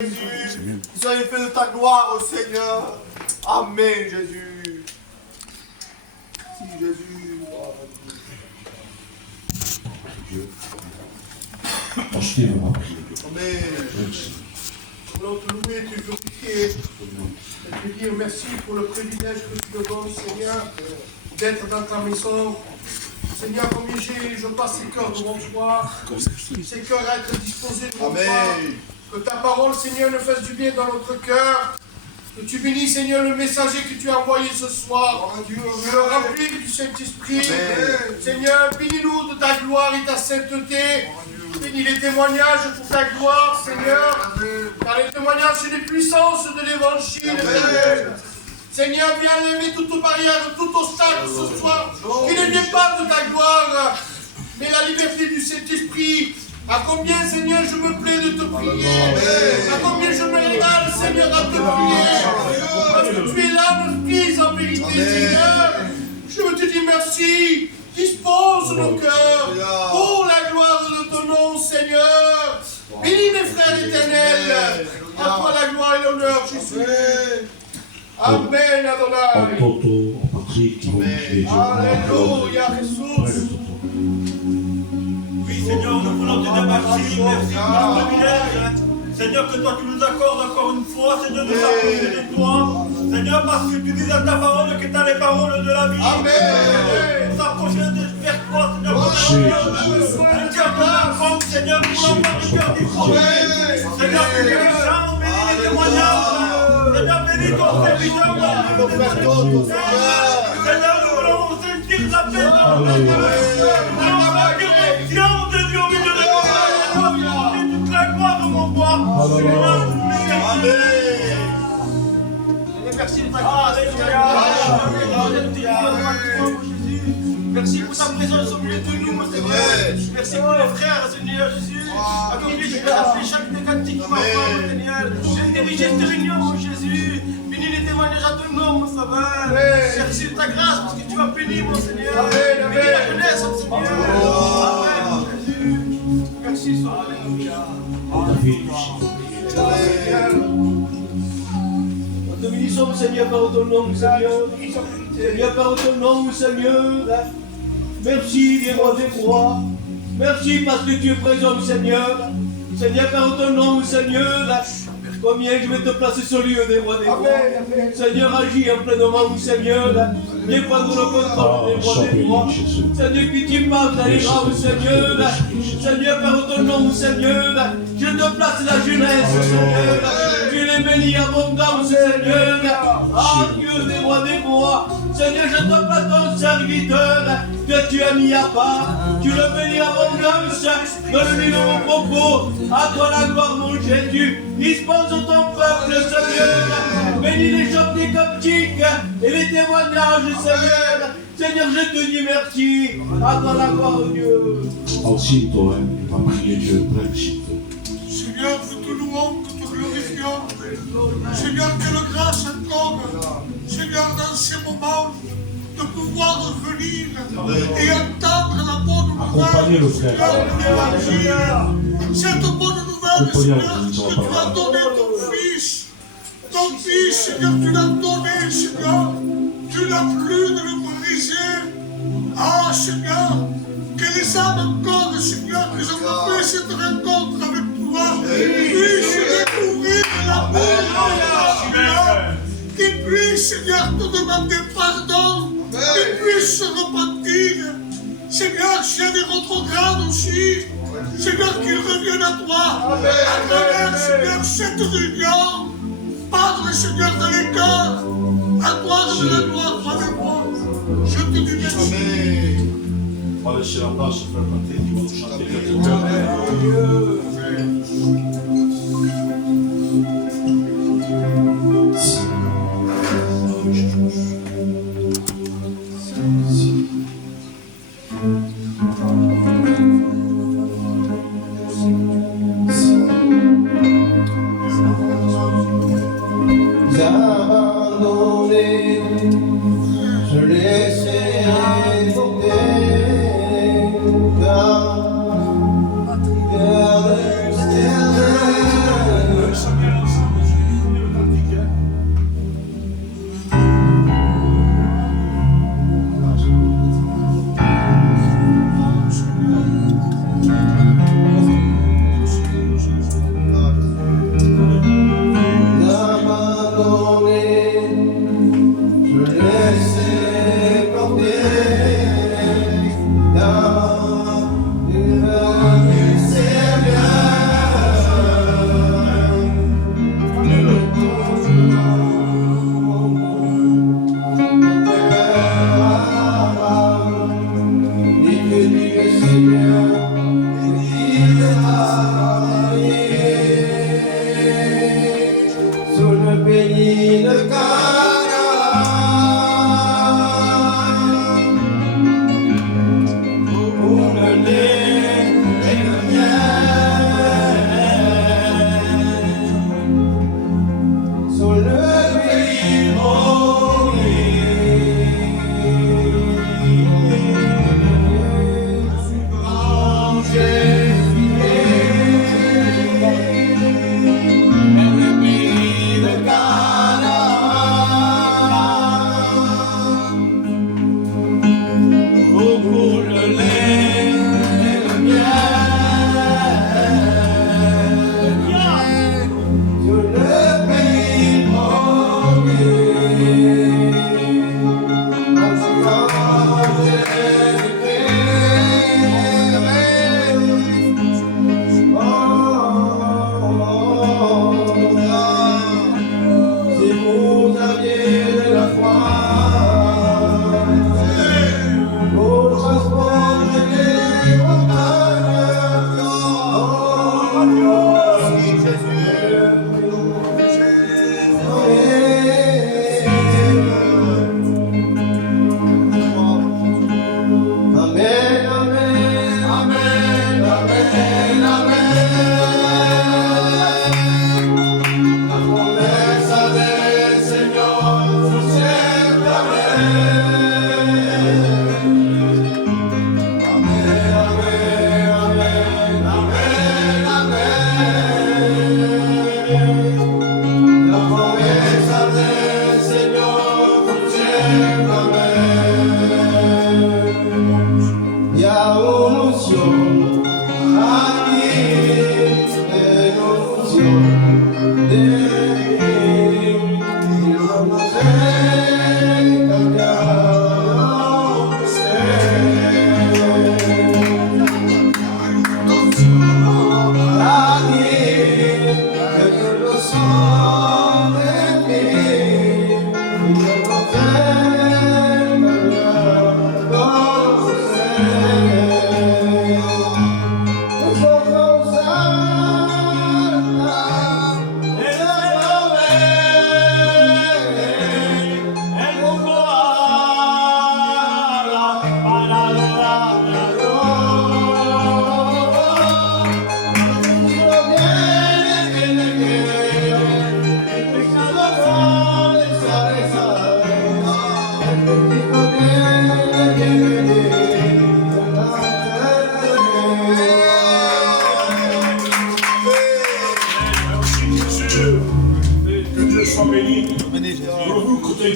Jésus, que soyez fait de ta gloire, ô Seigneur. Amen, Jésus. Merci, Jésus. Amen. Nous voulons te louer, te glorifier. Et te dire merci pour le privilège que tu nous donnes, Seigneur, d'être dans ta maison. Seigneur, combien je passe ces cœurs devant toi, ces cœurs à être disposés devant toi. Que ta parole, Seigneur, nous fasse du bien dans notre cœur. Que tu bénisses, Seigneur, le messager que tu as envoyé ce soir. Que le remplir du Saint-Esprit. Seigneur, bénis-nous de ta gloire et ta sainteté. Bénis les témoignages pour ta gloire, Seigneur. Car les témoignages, c'est les puissances de l'Évangile. Seigneur, viens lever toute barrière, tout obstacle ce soir, qui ne vient pas de ta gloire, mais la liberté du Saint-Esprit. À combien, Seigneur, je me plais de te prier. À combien je me régale, Seigneur, à te prier. Parce que tu es là, notre Fils, en vérité, Seigneur. Je te dis merci. Dispose nos cœurs pour la gloire de ton nom, Seigneur. Bénis mes frères éternels. À toi la gloire et l'honneur, Jésus. Amen, Adonai. Alléluia, Jésus. Oui, Seigneur, nous voulons te dire merci pour le privilège. Seigneur, que toi tu nous accordes encore une fois, Seigneur, de s'approcher de toi. Seigneur, parce que tu dis dans ta parole que tu as les paroles de la vie. Amen. Nous s'approcher vers toi, Seigneur, pour le cœur de l'enfant, Seigneur, pour l'enfant du cœur disposé. Seigneur, bénis les chants, bénis les témoignages. Seigneur, bénis ton serviteur, mon Dieu. Seigneur, nous voulons sentir la paix dans notre cœur. Nous voulons sentir l'onction de Dieu au milieu de nous. Et toute la gloire de mon roi. Amen. Merci de ta grâce. Merci pour ta présence au milieu de nous, mon Seigneur. Merci pour les frères, Seigneur Jésus. Accomplis chaque des cantiques qui m'apportent, Seigneur. J'ai dirigé cette réunion, mon Jésus. Bénis les témoignages à ton nom, mon Sauveur. Merci de ta grâce parce que tu m'as béni, mon Seigneur. Bénis la jeunesse, mon Seigneur. Amen, Jésus. Merci, Seigneur. Nous te bénissons, Seigneur, par ton nom, Seigneur. Seigneur, par ton nom, Seigneur. Merci des rois des rois. Merci parce que tu es présent, Seigneur. Seigneur, par ton nom, Seigneur. Combien je vais te placer sur le lieu des rois des rois. Seigneur, agis en pleinement, Seigneur. Viens prendre le contrôle des rois des rois. Seigneur, qui tu parles dans les rames, Seigneur. Seigneur, par ton nom, Seigneur. Je te place la jeunesse, Seigneur. Tu les bénis abondance, Seigneur. Ah, Dieu des rois des rois. Seigneur, je te place ton serviteur que tu as mis à part. Tu le bénis abondance. Donne-lui nos propos. À toi la gloire, mon Jésus. Dispose ton peuple, Seigneur. Bénis les chants des captiques et les témoignages, Seigneur. Seigneur, je te dis merci. À toi la gloire, Dieu. Seigneur, nous te louons, nous te glorifions. Seigneur, quelle grâce encore. Seigneur, dans ces moments, de pouvoir venir et entendre la bonne nouvelle. Seigneur, cette bonne nouvelle, Seigneur, que tu as donné ton Fils. Ton Fils, Seigneur, tu l'as donné, Seigneur. Tu n'as plus de le briser. Ah, Seigneur, que les âmes encore, Seigneur, que ont fait cette rencontre avec toi, puissent découvrir l'amour, Seigneur. Qu'ils puissent, Seigneur, te demander pardon, qu'ils puissent se repentir. Seigneur, s'il y a des retrogrades aussi, Seigneur, qu'ils reviennent à toi, à travers, Seigneur, cette réunion. Padre, Seigneur, dans les cœurs, à toi de la gloire, toi et moi. Je te dis merci. On va laisser la place, frère Patrick, qui va nous chanter quelques chœurs. Abandonné, je laissais tomber. pays de Canaan. Où le lait et le miel sur le pays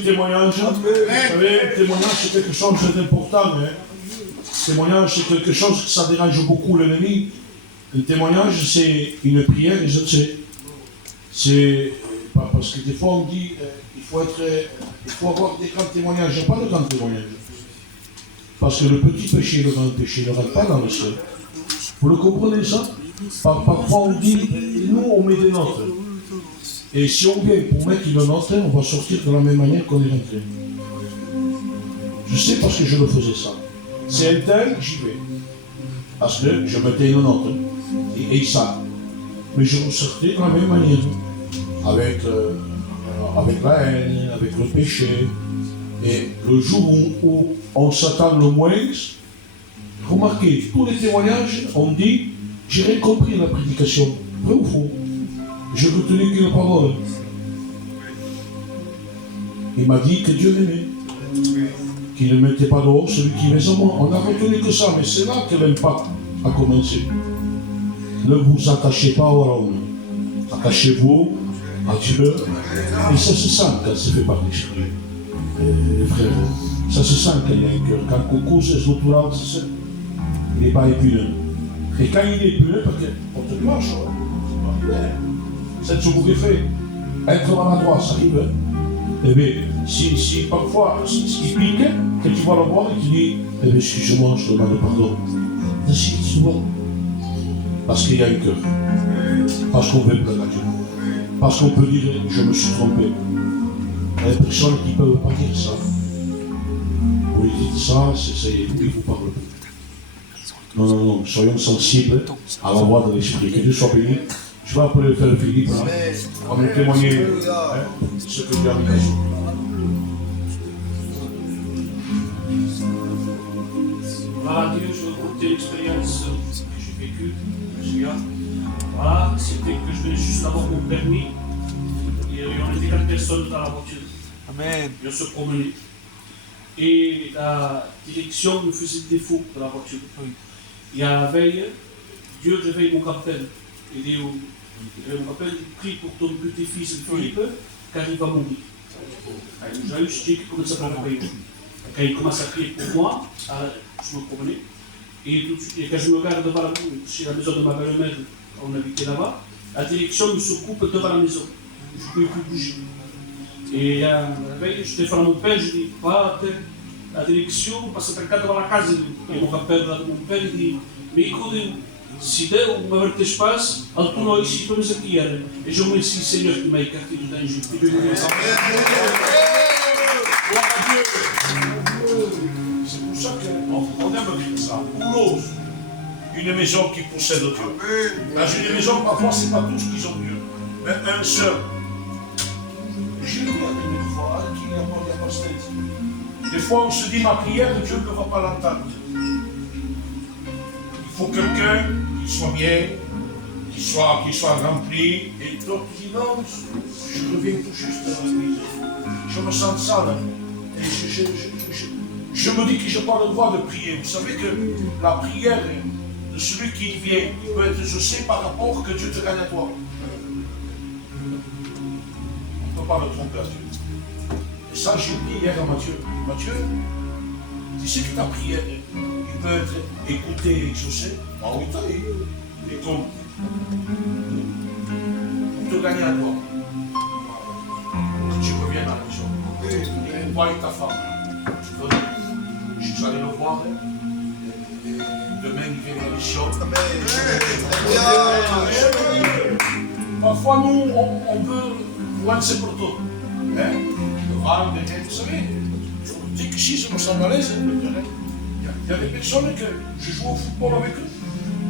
témoignage. Vous savez, le témoignage c'est quelque chose d'important. Hein. Le témoignage c'est quelque chose qui ça dérange beaucoup l'ennemi. Le témoignage c'est une prière et je sais. C'est parce que des fois on dit il faut avoir des grands témoignages. Il n'y a pas de grands témoignages. Parce que le petit péché et le grand péché ne rentrent pas dans le ciel. Vous le comprenez ça? Parfois on dit, nous on met des notes. Et si on vient pour mettre une note, on va sortir de la même manière qu'on est rentré. Je sais parce que je le faisais ça. C'est un tel, j'y vais. Parce que je mettais une note. Et ça. Mais je ressortais de la même manière. Avec la haine, avec le péché. Et le jour où on s'attend le moins, remarquez, tous les témoignages, on dit, j'ai rien compris la prédication. Vrai ou faux? Je ne retenais qu'une parole. Il m'a dit que Dieu l'aimait. Qu'il ne mettait pas dehors celui qui met en moi. On n'a retenu que ça, mais c'est là que l'impact a commencé. Ne vous attachez pas au homme. Attachez-vous à Dieu. Et ça se sent quand c'est fait par l'esprit. Les frères, ça se sent qu'il y a un cœur. Quand Coco c'est structural, c'est ça. Il n'est pas épineux. Et quand il est épineux, parce qu'on te marche, c'est ce que vous fait. Être maladroit, ça arrive. Hein? Eh bien, si parfois, il pique, que tu vas le voir et tu dis, eh bien, excuse-moi, je te demande pardon. Si tu vois. Parce qu'il y a un cœur. Parce qu'on veut plaire à Dieu. Parce qu'on peut dire, je me suis trompé. Il y a des personnes qui ne peuvent pas dire ça. Vous lui dites ça, il vous parle plus. Non, soyons sensibles à la voix de l'esprit. Que Dieu soit béni. Je vais appeler le frère Philippe, là, on va nous témoigner ce que Dieu a fait. Voilà, Dieu, je veux compter l'expérience que j'ai vécue, Seigneur. Voilà, c'était que je venais juste avoir mon permis. Et on était 4 personnes dans la voiture. Amen. Et on se promenait. Et la direction me faisait défaut de la voiture. Et à la veille, Dieu réveille mon grand-père. Il dit mon grand-père, prie pour ton petit-fils Philippe, car il va mourir. Il nous a eu, je dis qu'il commence à me réveiller. Quand il commence à prier pour moi, je me promenais. Et tout de suite, quand je me regarde devant chez la maison de ma belle-mère, on habitait là-bas, la direction me secoupe devant la maison. Je ne pouvais plus bouger. Et la veille, je téléphone à mon père, je dis, pas la direction, parce que t'as devant la case. Et mon grand-père, mon père, il dit, mais écoute, si Deus me abre espaço, tu nós estamos aqui. Et je remercie le Seigneur qui m'a écarté du danger. C'est pour ça qu'on aime bien ça. Pour une maison qui possède Dieu. Dans une maison, parfois, ce n'est pas tous qui ont Dieu, mais un seul. Je le dis une fois, qui n'a pas de des fois, on se dit, ma prière, Dieu ne va pas l'entendre. Il faut quelqu'un qui soit bien, qui soit rempli. Et d'autres disent, non, je reviens tout juste à l'église. Je me sens sale. Et je me dis que je n'ai pas le droit de prier. Vous savez que la prière de celui qui vient peut être exaucée par rapport que Dieu te gagne à toi. On ne peut pas le tromper à Dieu. Et ça, j'ai dit hier à Matthieu. Matthieu, tu sais que ta prière, il peut être écoutée et exaucée. Ah oui, t'as dit. Et comme pour te gagner à toi, que tu reviennes à la maison. Et toi et ta femme. Je suis allé le voir. Et demain, il vient à l'émission. Parfois, nous, on veut voir ces protos. Hein? Vous savez, je vous dis que si je me sens à l'aise, il y a des personnes que je joue au football avec eux.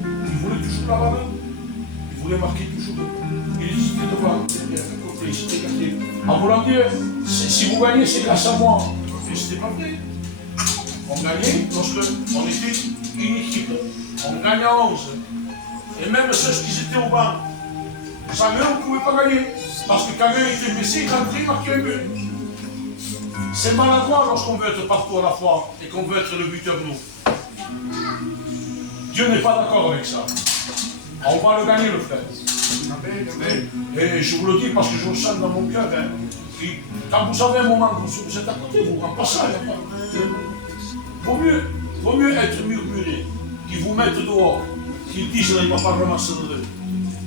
Ils voulaient toujours la balle. Ils voulaient marquer toujours. Ils hésitaient devant. Ils hésitaient gagner. En voulant dire, si vous gagnez, c'est grâce à moi. Mais c'était pas vrai. On gagnait lorsqu'on était une équipe. On gagnait à 11. Et même ceux qui étaient au banc, sans eux, on ne pouvait pas gagner. Parce que quand un était blessé, il rentrait, il marquait un but. C'est maladroit lorsqu'on veut être partout à la fois et qu'on veut être le buteur nous. Dieu n'est pas d'accord avec ça. On va le gagner, le frère. Et je vous le dis parce que je le sens dans mon cœur. Hein. Quand vous avez un moment, vous êtes à côté, vous ne rendez pas ça. Vaut mieux être murmuré, qu'ils vous mettent dehors, qu'ils disent qu'il n'y a pas vraiment ça de eux.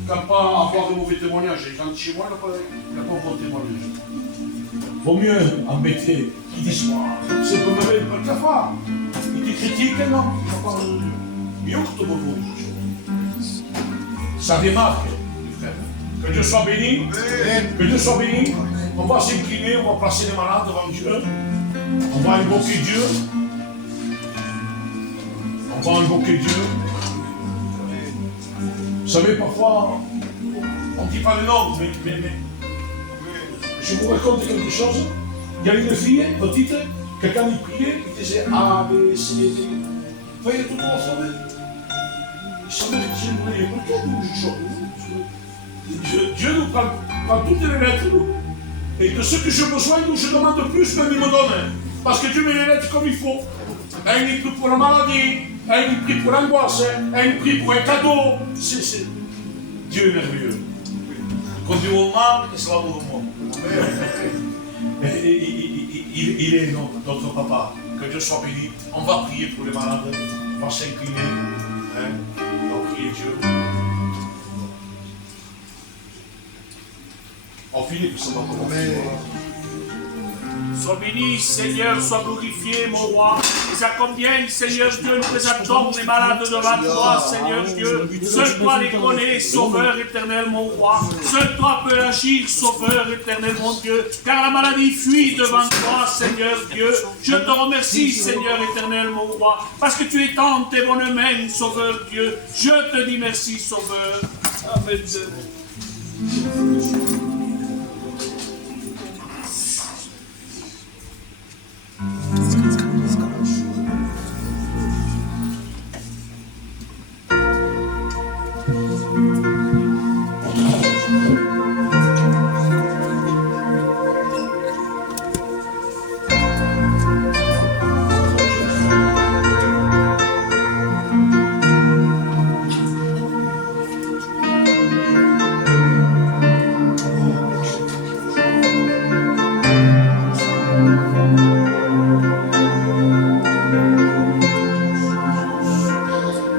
Quand pas avoir de mauvais témoignages. Et quand chez moi, il n'y a pas de bon témoignage. Vaut mieux embêter, qu'ils disent, c'est pas mauvais, pas le cafard. Ils te critiquent, non, ils ne parlent de Dieu. Mieux que tout le monde. Ça démarque, les frères. Que Dieu soit béni. Que Dieu soit béni. On va s'incliner, on va placer les malades devant Dieu. On va invoquer Dieu. On va invoquer Dieu. Vous savez, parfois, on ne dit pas le nom, mais je vous raconte quelque chose. Il y a une fille, petite, que quand il priait, il disait A, B, C, D. Vous voyez tout l'alphabet. Il savait que Dieu nous voulait Dieu nous prend toutes les lettres, nous. Et de ce que j'ai besoin, nous, je demande plus, même il me donne. Parce que Dieu met les lettres comme il faut. Un il prie pour la maladie, un il prie pour l'angoisse, un il prie pour un cadeau. Dieu est merveilleux. Continuellement, et cela pour le monde. Il est notre papa. Que Dieu soit béni. On va prier pour les malades. On va s'incliner. Hein? On va prier Dieu. On finit pour ça. Sois béni, Seigneur, sois glorifié, mon roi. Et ça convient, Seigneur Dieu, nous présentons les malades devant toi, Seigneur Dieu. Seul toi les connais, Sauveur éternel, mon roi. Seul toi peux agir, Sauveur éternel, mon Dieu. Car la maladie fuit devant toi, Seigneur Dieu. Je te remercie, Seigneur éternel, mon roi. Parce que tu étends tes bonnes mains, Sauveur Dieu. Je te dis merci, Sauveur. Amen.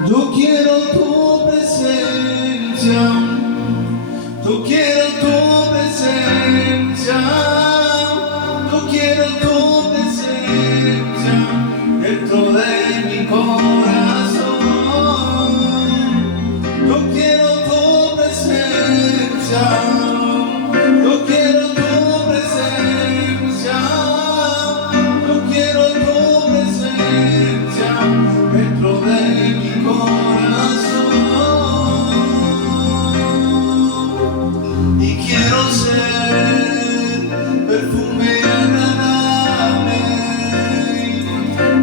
Yo quiero tu presencia, yo quiero tu presencia, yo quiero tu presencia dentro de mi corazón. Yo quiero tu presencia, yo quiero tu presencia, yo quiero tu presencia dentro de mi corazón. Y quiero ser perfume agradable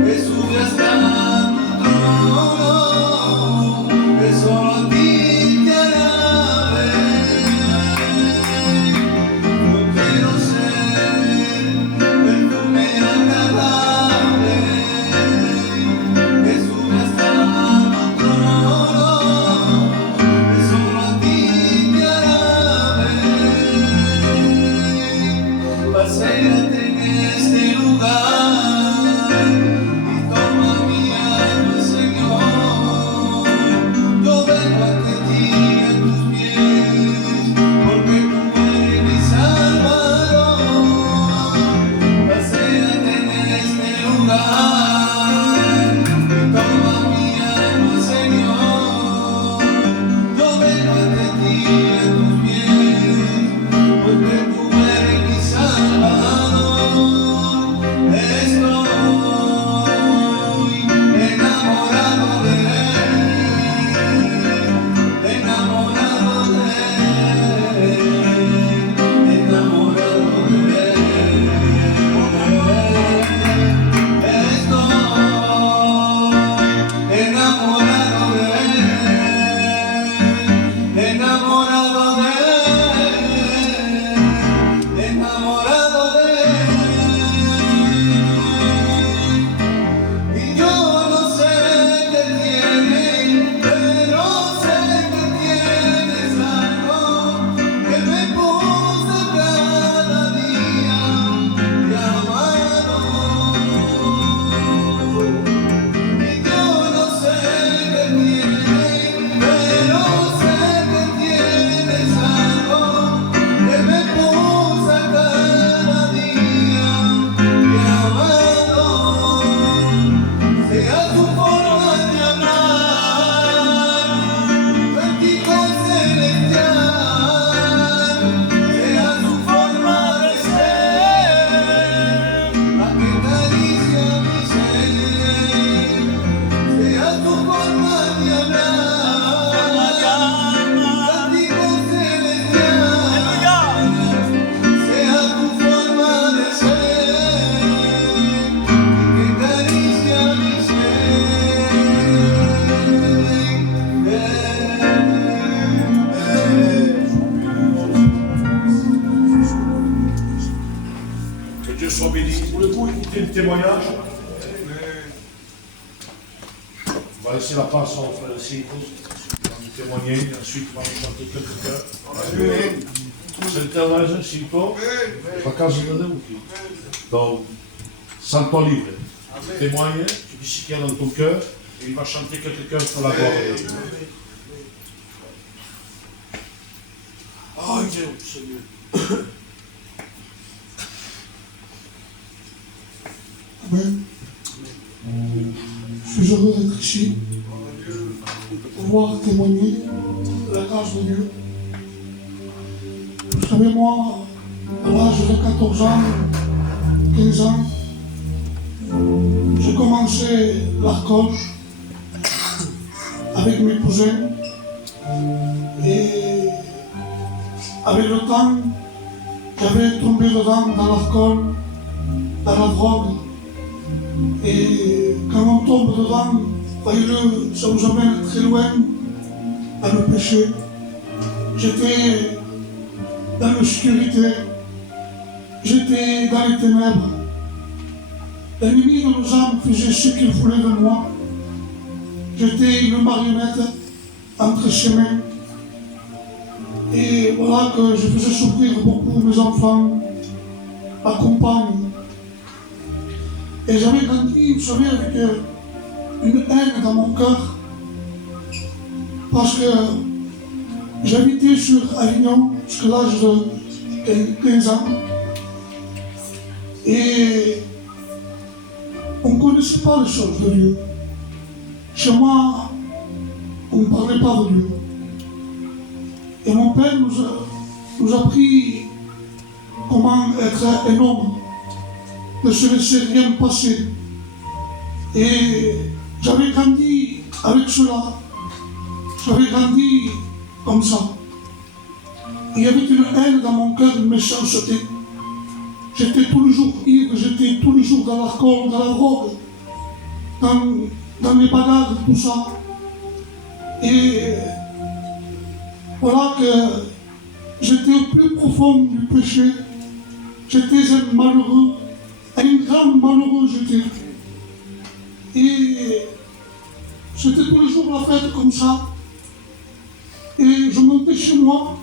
que sube hasta tu trono, que solo a ti te alabe. Yo quiero ser perfume agradable que sube hasta tu trono, que solo a ti te alabe. Paséate en este lugar y toma mi alma, Señor. Yo vengo ante ti a tus pies, porque tú eres mi Salvador. Paséate en este lugar y toma mi alma, Señor. Yo vengo ante ti a tus pies, porque tú eres mi Salvador. Estoy enamorado de él, enamorado de él, enamorado de él. Estoy enamorado de él, enamorado de él, enamorado de él. Y yo no sé qué tiene, pero sé que tienes algo que me puso cada día llamado. Y yo no sé qué tiene, pero sé que tienes algo que me puso cada día llamado. Sea tu forma de hablar, vértigo celestial, sea tu forma de ser, la que acaricia mi ser. Sea tu forma de hablar, vértigo celestial, sea tu forma de ser, que acaricia mi Que Dieu soit béni. Pour le coup, écoutez le témoignage. On va laisser la place en frère ici. On va nous témoigner et ensuite on va nous chanter quelques chœurs. C'est le témoignage, Silico. La casa de Deus. Donc, sens-toi libre. Témoigne, tu dis ce qu'il y a dans ton cœur et il va chanter quelques chœurs pour la gloire de Dieu. Oh Dieu, Seigneur. Amen. Je suis heureux d'être ici, de pouvoir témoigner de la grâce de Dieu. Vous savez, moi, à l'âge de 14 ans, 15 ans, j'ai commencé l'alcool avec mes cousins et avec le temps, j'avais tombé dedans dans l'alcool, dans la drogue. Et quand on tombe dedans, voyez-le, ça nous amène très loin dans le péché. J'étais dans l'obscurité, j'étais dans les ténèbres. L'ennemi de nos âmes faisait ce qu'il voulait de moi. J'étais une marionnette entre ses mains. Et voilà que je faisais souffrir beaucoup mes enfants, ma compagne. Et j'avais grandi, vous savez, avec une haine dans mon cœur. Parce que j'habitais sur Avignon jusqu'à l'âge de 15 ans. Et on ne connaissait pas les choses de Dieu. Chez moi, on ne parlait pas de Dieu. Et mon père nous a appris comment être un homme, ne se laisser rien passer. Et j'avais grandi avec cela. J'avais grandi comme ça. Il y avait une haine dans mon cœur, une méchanceté. J'étais tous les jours ivre, j'étais tous les jours dans l'alcool, dans la drogue, dans les bagarres, tout ça. Et voilà que j'étais au plus profond du péché. J'étais un malheureux, un grand malheureux j'étais. Et c'était tous les jours la fête comme ça. Et je montais chez moi,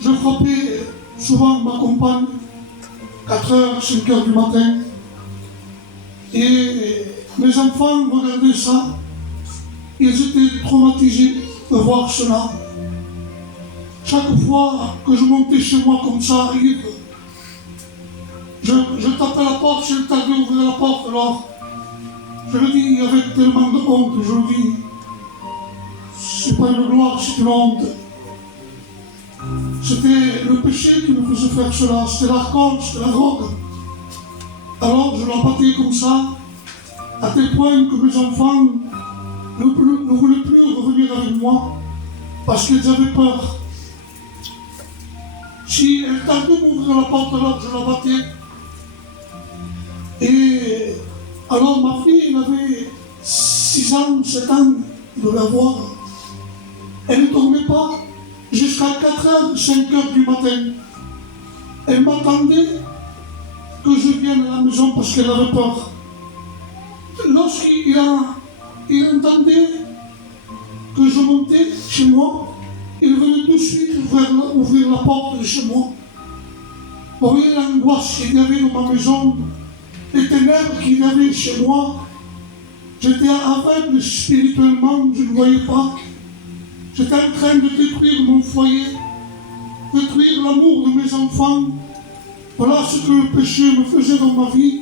je frappais souvent ma compagne, 4h, 5h du matin. Et mes enfants regardaient ça, ils étaient traumatisés de voir cela. Chaque fois que je montais chez moi comme ça, je tapais la porte, je tardais à ouvrir la porte, alors je le dis avec tellement de honte, je le dis, c'est pas une gloire, c'est une honte. C'était le péché qui me faisait faire cela, c'était l'alcool, c'était la drogue. Alors je la battais comme ça, à tel point que mes enfants ne voulaient plus revenir avec moi, parce qu'ils avaient peur. Si elle tardait d'ouvrir la porte, alors je la battais. Et alors ma fille, elle avait 6 ans, 7 ans, il devait avoir. Elle ne dormait pas jusqu'à 4h, 5h du matin. Elle m'attendait que je vienne à la maison parce qu'elle avait peur. Lorsqu'il entendait que je montais chez moi, il venait tout de suite ouvrir la porte de chez moi. Vous voyez l'angoisse qu'il y avait dans ma maison, les ténèbres qu'il y avait chez moi. J'étais aveugle spirituellement, je ne voyais pas. J'étais en train de détruire mon foyer, détruire l'amour de mes enfants. Voilà ce que le péché me faisait dans ma vie.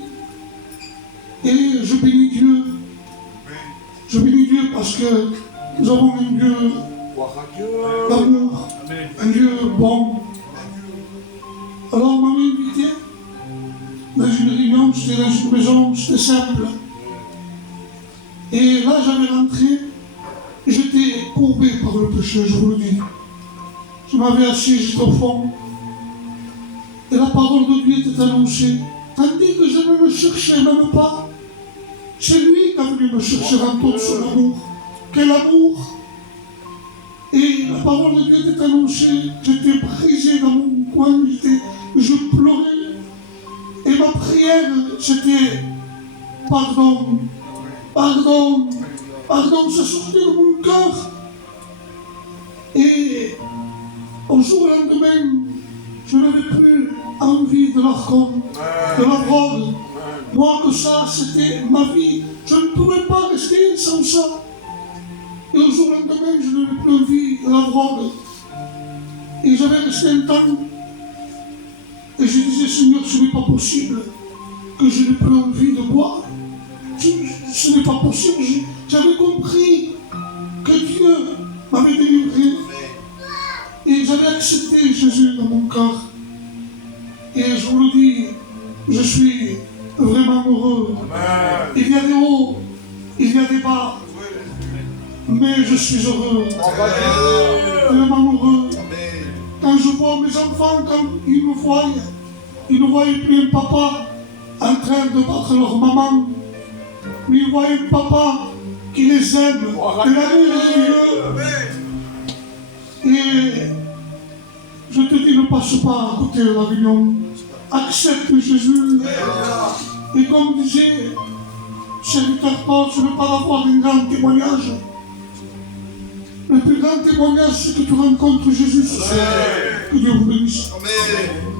Et je bénis Dieu. Je bénis Dieu parce que nous avons un Dieu d'amour, un Dieu bon. Alors on m'avait invité dans une réunion, c'était dans une maison, c'était simple. Et là j'avais rentré, j'étais courbé par le péché, je vous le dis. Je m'avais assis juste au fond. Et la parole de Dieu était annoncée. Tandis que je ne le cherchais même pas. C'est lui qui a venu me chercher dans tout son amour. Quel amour! Et la parole de Dieu était annoncée. J'étais brisé dans mon coin, je pleurais. Et ma prière, c'était pardon, pardon, pardon, ça sortait de mon cœur. Et au jour au lendemain, je n'avais plus envie de l'alcool, de la drogue. Moi, que ça, c'était ma vie. Je ne pouvais pas rester sans ça. Et au jour au lendemain, je n'avais plus envie de la drogue. Et j'avais resté un temps. Et je disais, Seigneur, ce n'est pas possible que je n'ai plus envie de boire. Ce n'est pas possible. J'avais compris que Dieu m'avait délivré. Et j'avais accepté Jésus dans mon cœur. Et je vous le dis, je suis vraiment heureux. Amen. Il y a des hauts, il y a des bas. Mais je suis heureux. Vraiment heureux. quand je vois mes enfants, quand ils ne voient plus un papa en train de battre leur maman, mais ils voient un papa qui les aime, de l'amour de Dieu. Et je te dis, ne passe pas à côté de la réunion. Accepte Jésus. Et comme disait serviteur Paul, je ne veux pas avoir un grand témoignage. Le plus grand témoignage, c'est que tu rencontres Jésus ce soir. Que Dieu vous bénisse. Amen.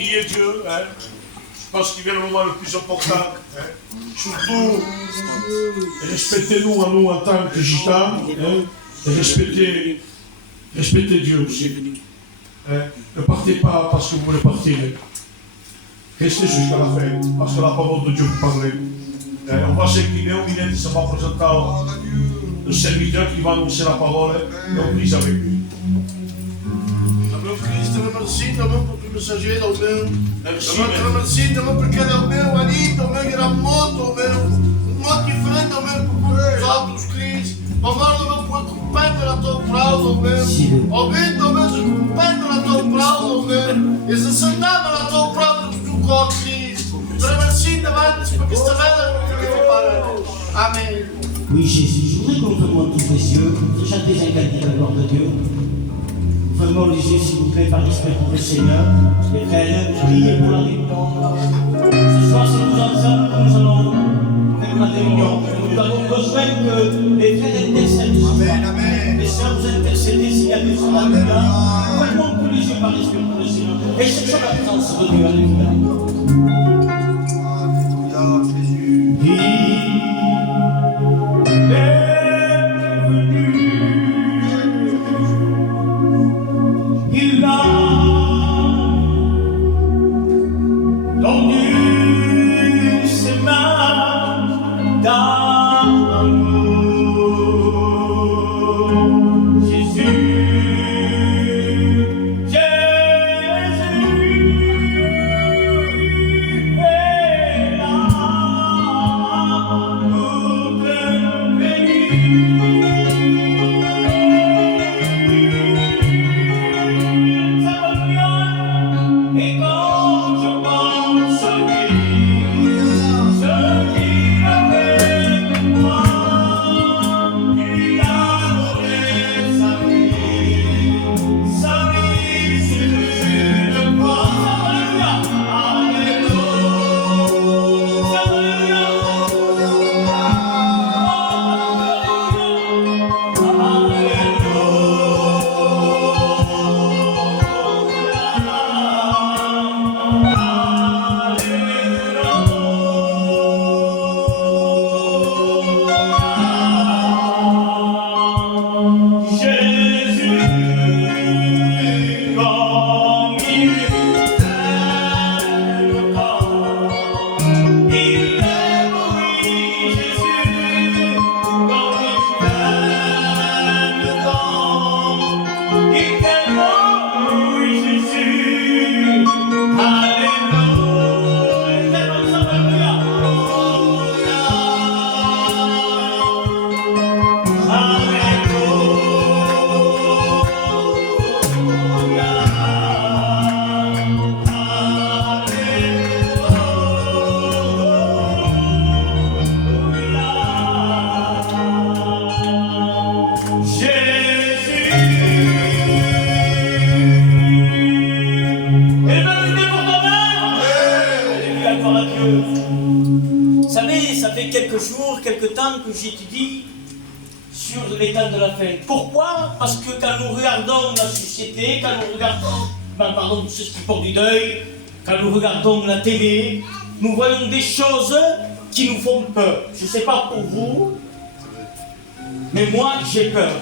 prier Dieu. Hein. Je pense qu'il vient le moment le plus important. Hein. Surtout, respectez-nous en tant que gitans. Hein. Et respectez Dieu aussi. Hein. Ne partez pas parce que vous voulez partir. Restez jusqu'à la fin, parce que la parole de Dieu vous parle. On va s'incliner au milieu de ce représentant, le serviteur qui va annoncer la parole, et on prie avec lui. Meu Cristo, eu merci também por tu mensageiro, meu. Merci, Eu merci também porque ele é o meu ali, também era moto, meu. Diferente, meu, por os altos Cristo. Mamar, meu, por acompanhar a tua fraude, meu. Ouvindo, meu, se acompanhar a tua fraude, meu. E se sentava na tua fraude, tu corres, Cristo. Merci também, porque esta vela não fica preparada. Amém. Oui, Jésus, je voudrais qu'on ferme tous les yeux, chanter un cantique à la gloire de Dieu. Fermons les yeux, s'il vous plaît, par l'Esprit pour le Seigneur. Et frères, priez pour la réunion. Ce soir, c'est nous ensemble que nous allons faire la réunion. Nous avons besoin que les frères intercèdent ce soir. Les sœurs, vous intercédez s'il y a des gens dans le cœur. Fermons tous les yeux par l'Esprit pour le Seigneur. Et cherchons la présence de Dieu. Alléluia. Il a tendu ses mains d'amour. Jésus, est là pour te bénir. Et quand je pense à lui, ce qu'il a fait pour moi, il a donné sa vie sur une croix. Alléluia, Vous savez, ça fait quelques jours, quelques temps que j'étudie sur l'état de la fin. Pourquoi? Parce que quand nous regardons la société, quand nous regardons, ceux qui portent du deuil, quand nous regardons la télé, nous voyons des choses qui nous font peur. Je ne sais pas pour vous, mais moi j'ai peur.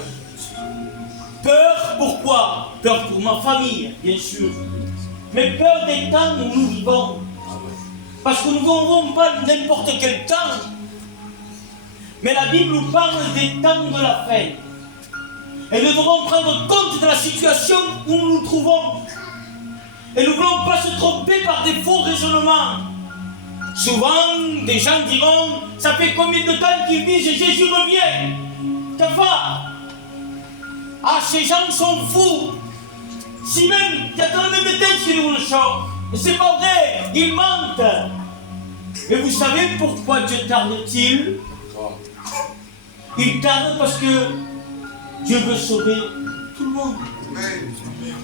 Peur pourquoi? Peur pour ma famille, bien sûr. Mais peur des temps où nous vivons. Parce que nous ne vivons pas n'importe quel temps. Mais la Bible nous parle des temps de la fin. Et nous devrons prendre compte de la situation où nous nous trouvons. Et nous ne voulons pas se tromper par des faux raisonnements. Souvent, des gens diront, ça fait combien de temps qu'ils disent Jésus revient? Tafa. Ah, ces gens sont fous. Si même, il y a quand même des têtes qui nous le chantent. Mais c'est pas vrai, ils mentent. Mais vous savez pourquoi Dieu tarde-t-il? Il tarde parce que Dieu veut sauver tout le monde.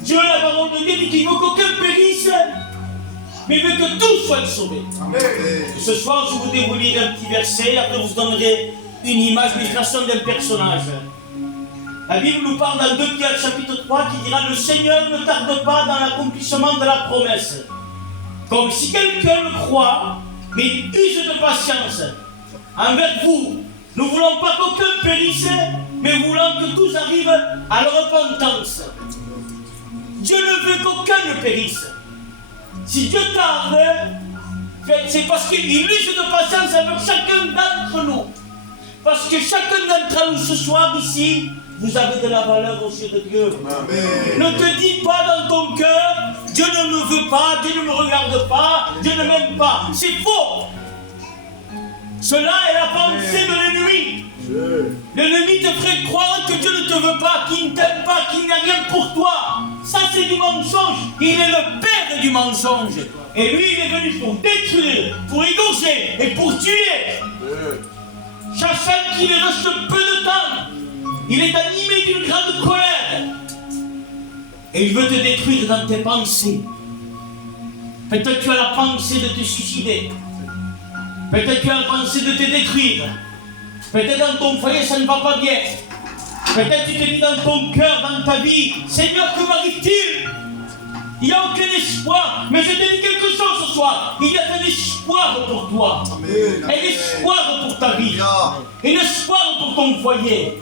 Dieu, la parole de Dieu, dit qu'il ne veut qu'aucun périsse, mais il veut que tous soient sauvés. Ce soir, je voudrais vous lire un petit verset, après vous donnerai une image, l'illustration d'un personnage. La Bible nous parle dans 2 Pierre chapitre 3 qui dira « Le Seigneur ne tarde pas dans l'accomplissement de la promesse, comme si quelqu'un le croit, mais use de patience envers vous. Nous ne voulons pas qu'aucun périsse, mais nous voulons que tous arrivent à la repentance. Dieu ne veut qu'aucun ne périsse. Si Dieu tarde, c'est parce qu'il use de patience avec chacun d'entre nous. Parce que chacun d'entre nous ce soir ici, vous avez de la valeur aux yeux de Dieu. Amen. Ne te dis pas dans ton cœur, Dieu ne me veut pas, Dieu ne me regarde pas, Dieu ne m'aime pas. C'est faux. Cela est la pensée de l'ennemi. L'ennemi te ferait croire que Dieu ne te veut pas, qu'il ne t'aime pas, qu'il n'y a rien pour toi. Ça c'est du mensonge. Il est le père du mensonge. Et lui il est venu pour détruire, pour égorger et pour tuer. Sachant qu'il reste peu de temps, il est animé d'une grande colère. Et il veut te détruire dans tes pensées. Peut-être que tu as la pensée de te suicider. Peut-être que tu as la pensée de te détruire. Peut-être dans ton foyer ça ne va pas bien. Peut-être tu te dis dans ton cœur, dans ta vie, Seigneur, que m'arrive-t-il? Il n'y a aucun espoir. Mais je te dis quelque chose ce soir. Il y a un espoir pour toi. Amen. Un espoir pour ta vie. Un espoir pour ton foyer.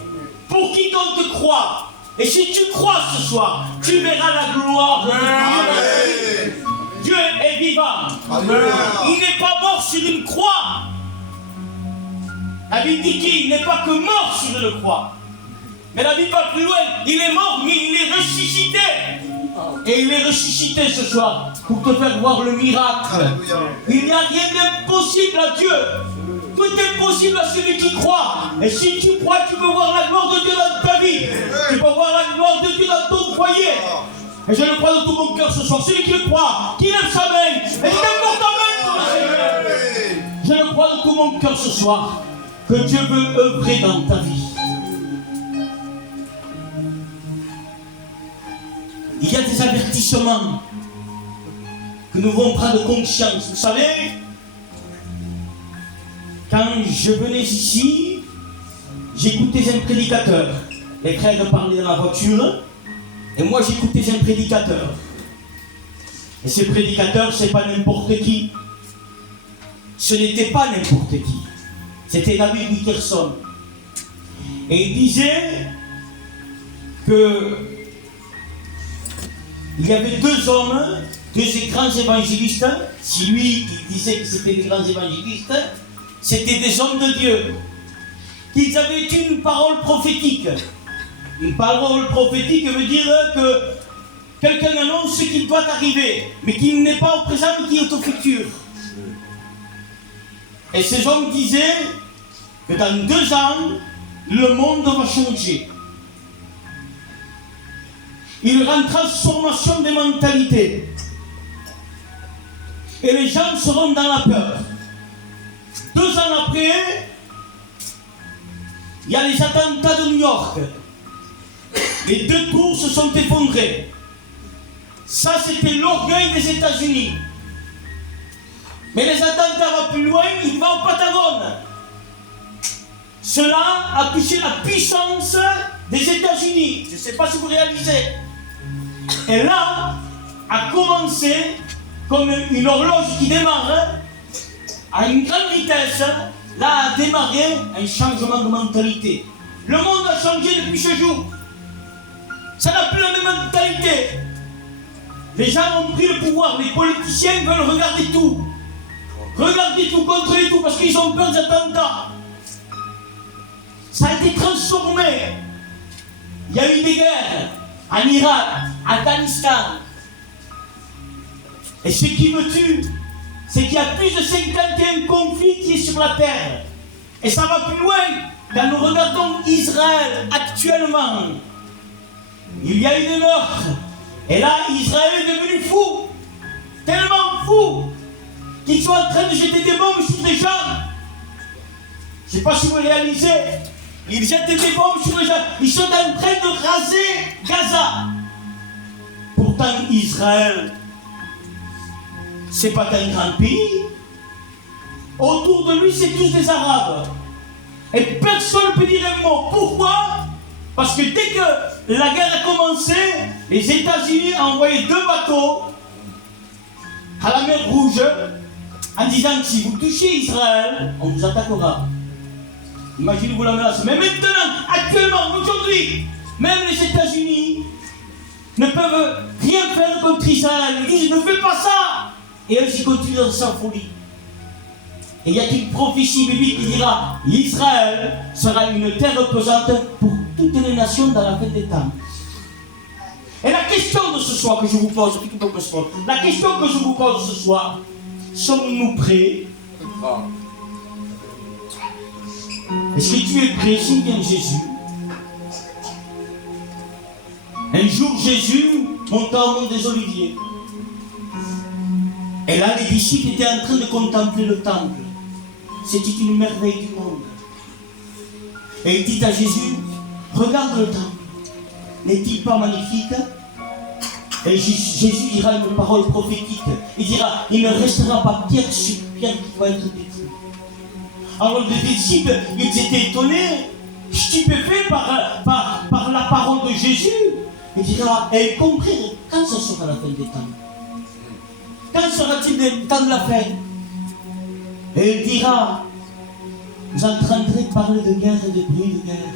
Pour quiconque croit. Et si tu crois ce soir, tu verras la gloire de Dieu. Dieu est vivant. Amen. Il n'est pas mort sur une croix. La Bible dit qu'il n'est pas que mort sur une croix. Mais la Bible va plus loin. Il est mort, mais il est ressuscité. Et il est ressuscité ce soir pour te faire voir le miracle. Alléluia. Il n'y a rien d'impossible à Dieu. Tout est possible à celui qui croit. Et si tu crois, tu peux voir la gloire de Dieu dans ta vie. Tu peux voir la gloire de Dieu dans ton foyer. Et je le crois de tout mon cœur ce soir. Celui qui le croit, qui lève sa main, et qui lève ta main pour le Seigneur. Je le crois de tout mon cœur ce soir que Dieu veut œuvrer dans ta vie. Il y a des avertissements que nous devons prendre conscience. Vous savez, quand je venais ici, j'écoutais un prédicateur. Les frères parlaient dans la voiture, et moi j'écoutais un prédicateur. Et ce prédicateur, c'est pas n'importe qui. Ce n'était pas n'importe qui. C'était David Wilkerson. Et il disait que il y avait deux hommes, deux grands évangélistes. Si lui, il disait que c'était des grands évangélistes, c'était des hommes de Dieu. Qu'ils avaient une parole prophétique. Une parole prophétique veut dire que quelqu'un annonce ce qui doit arriver, mais qui n'est pas au présent, mais qui est au futur. Et ces hommes disaient que dans 2 ans, le monde va changer. Il y aura une transformation des mentalités. Et les gens seront dans la peur. 2 ans après, il y a les attentats de New York. Les 2 tours se sont effondrées. Ça, c'était l'orgueil des États-Unis. Mais les attentats vont plus loin, il va au Patagone. Cela a touché la puissance des États-Unis. Je ne sais pas si vous réalisez. Et là, a commencé comme une horloge qui démarre à une grande vitesse. Là a démarré un changement de mentalité. Le monde a changé depuis ce jour. Ça n'a plus la même mentalité. Les gens ont pris le pouvoir. Les politiciens veulent regarder tout. Regarder tout, contrôler tout, parce qu'ils ont peur des attentats. Ça a été transformé. Il y a eu des guerres en Irak, en Afghanistan. Et ce qui me tue, c'est qu'il y a plus de 51 conflits qui est sur la terre. Et ça va plus loin. Quand nous regardons Israël actuellement, il y a eu des meurtres. Et là, Israël est devenu fou. Tellement fou qu'ils sont en train de jeter des bombes sur les gens. Je ne sais pas si vous réalisez. Ils jettent des bombes sur les gens. Ils sont en train de raser Gaza. Pourtant, Israël, c'est pas un grand pays. Autour de lui, c'est tous des Arabes. Et personne ne peut dire un mot. Pourquoi? Parce que dès que la guerre a commencé, les États-Unis ont envoyé 2 bateaux à la mer Rouge rouge en disant que si vous touchez Israël, on vous attaquera. Imaginez-vous la menace. Mais maintenant, actuellement, aujourd'hui, même les États-Unis ne peuvent rien faire contre Israël. Ils disent ne fais pas ça. Et eux, ils continuent dans sa folie. Et il y a une prophétie biblique qui dira Israël sera une terre reposante pour toutes les nations dans la fin des temps. Et la question de ce soir que je vous pose, la question que je vous pose ce soir, sommes-nous prêts? Est-ce que tu es prêt si vient Jésus? Un jour, Jésus monta au mont des Oliviers. Et là, les disciples étaient en train de contempler le temple. C'était une merveille du monde. Et il dit à Jésus, regarde le temple. N'est-il pas magnifique? Et Jésus dira une parole prophétique. Il dira, il ne restera pas pierre sur pierre qui va être détruite. Alors les disciples, ils étaient étonnés, stupéfaits par la parole de Jésus. Il dira, et compris, quand ce sera la fin des temps? Quand sera-t-il le temps de la fin? Et il dira, vous entendrez parler de guerre et de bruit de guerre.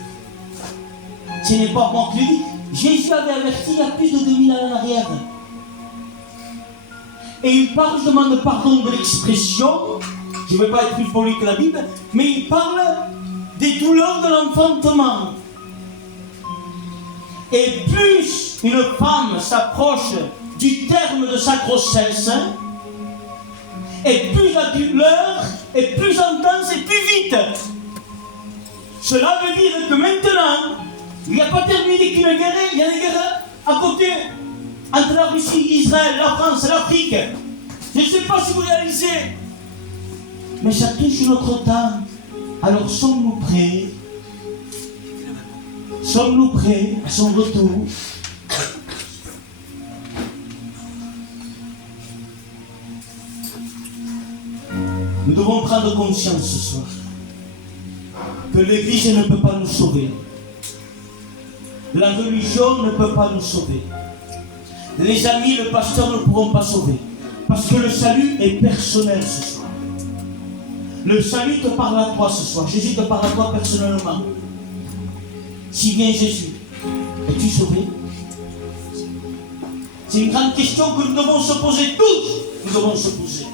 Ce n'est pas moi qui le dis. Jésus avait averti il y a plus de 2000 ans en arrière. Et il parle, je demande pardon de l'expression, je ne veux pas être plus poli que la Bible, mais il parle des douleurs de l'enfantement. Et plus une femme s'approche du terme de sa grossesse, et plus la douleur est plus intense et plus vite. Cela veut dire que maintenant, il n'y a pas terminé qu'une guerre, il y a des guerres à côté, entre la Russie, Israël, la France, l'Afrique. Je ne sais pas si vous réalisez, mais ça touche notre temps. Alors sommes-nous prêts? Sommes-nous prêts à son retour? Nous devons prendre conscience ce soir que l'Église ne peut pas nous sauver. La religion ne peut pas nous sauver. Les amis, le pasteur ne pourront pas sauver. Parce que le salut est personnel ce soir. Le salut te parle à toi ce soir. Jésus te parle à toi personnellement. Si vient Jésus, es-tu sauvé? C'est une grande question que nous devons se poser tous. Nous devons se poser.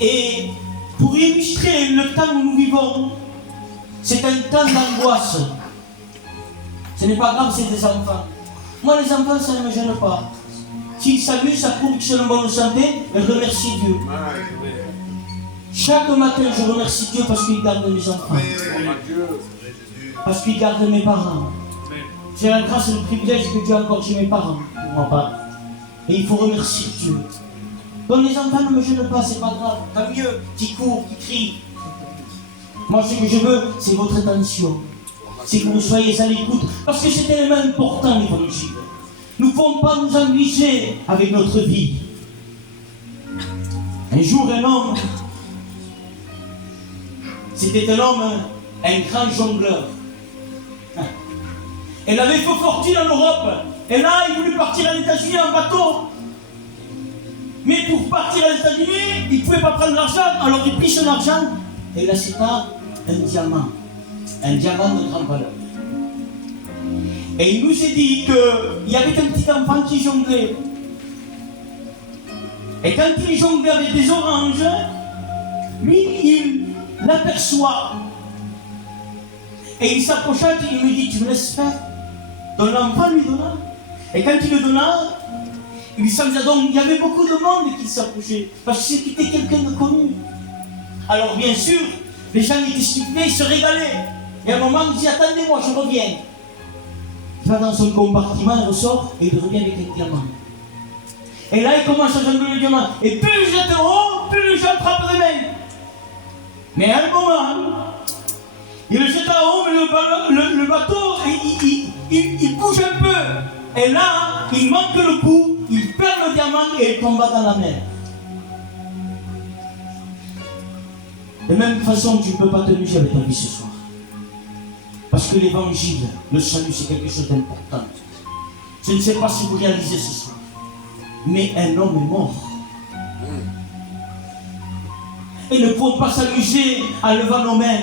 Et pour illustrer le temps où nous vivons, c'est un temps d'angoisse. Ce n'est pas grave, c'est des enfants. Moi, les enfants, ça ne me gêne pas. S'ils s'amusent, ça prouve qu'ils sont en bonne santé, et je remercie Dieu. Chaque matin, je remercie Dieu parce qu'il garde mes enfants. Parce qu'il garde mes parents. J'ai la grâce et le privilège que Dieu a encore chez mes parents, pour moi pas. Et il faut remercier Dieu. Donc les enfants ne me gênent pas, c'est pas grave. Tant mieux, qui courent, qui crient. Moi, ce que je veux, c'est votre attention. C'est que vous soyez à l'écoute. Parce que c'est tellement important, l'évangile. Nous ne pouvons pas nous amuser avec notre vie. Un jour, un homme, c'était un homme, un grand jongleur. Il avait fait fortune en Europe. Et là, il voulait partir aux États-Unis en bateau. Mais pour partir aux États-Unis, il ne pouvait pas prendre l'argent. Alors il prit son argent et il acheta un diamant. Un diamant de grande valeur. Et il nous a dit qu'il y avait un petit enfant qui jonglait. Et quand il jonglait avec des oranges, lui, il l'aperçoit. Et il s'approcha et il me dit, tu me laisses faire? Donc l'enfant lui donna. Et quand il le donna, il s'amusa. Donc il y avait beaucoup de monde qui s'approchait. Parce que c'était quelqu'un de connu. Alors bien sûr, les gens étaient stupéfaits, ils se régalaient. Et à un moment, il dit, attendez-moi, je reviens. Il va dans son compartiment, il ressort et il revient avec un diamant. Et là, il commence à jongler le diamant. Et plus le jette en haut, plus le jette frappe les mains. Mais à un moment, il le jette en haut, mais le bateau, il bouge un peu. Et là, il manque le coup, il perd le diamant et il tomba dans la mer. De même façon, tu ne peux pas te muser avec ta vie ce soir. Parce que l'évangile, le salut, c'est quelque chose d'important. Je ne sais pas si vous réalisez ce soir. Mais un homme est mort. Et nous ne pouvons pas s'amuser à lever nos mains.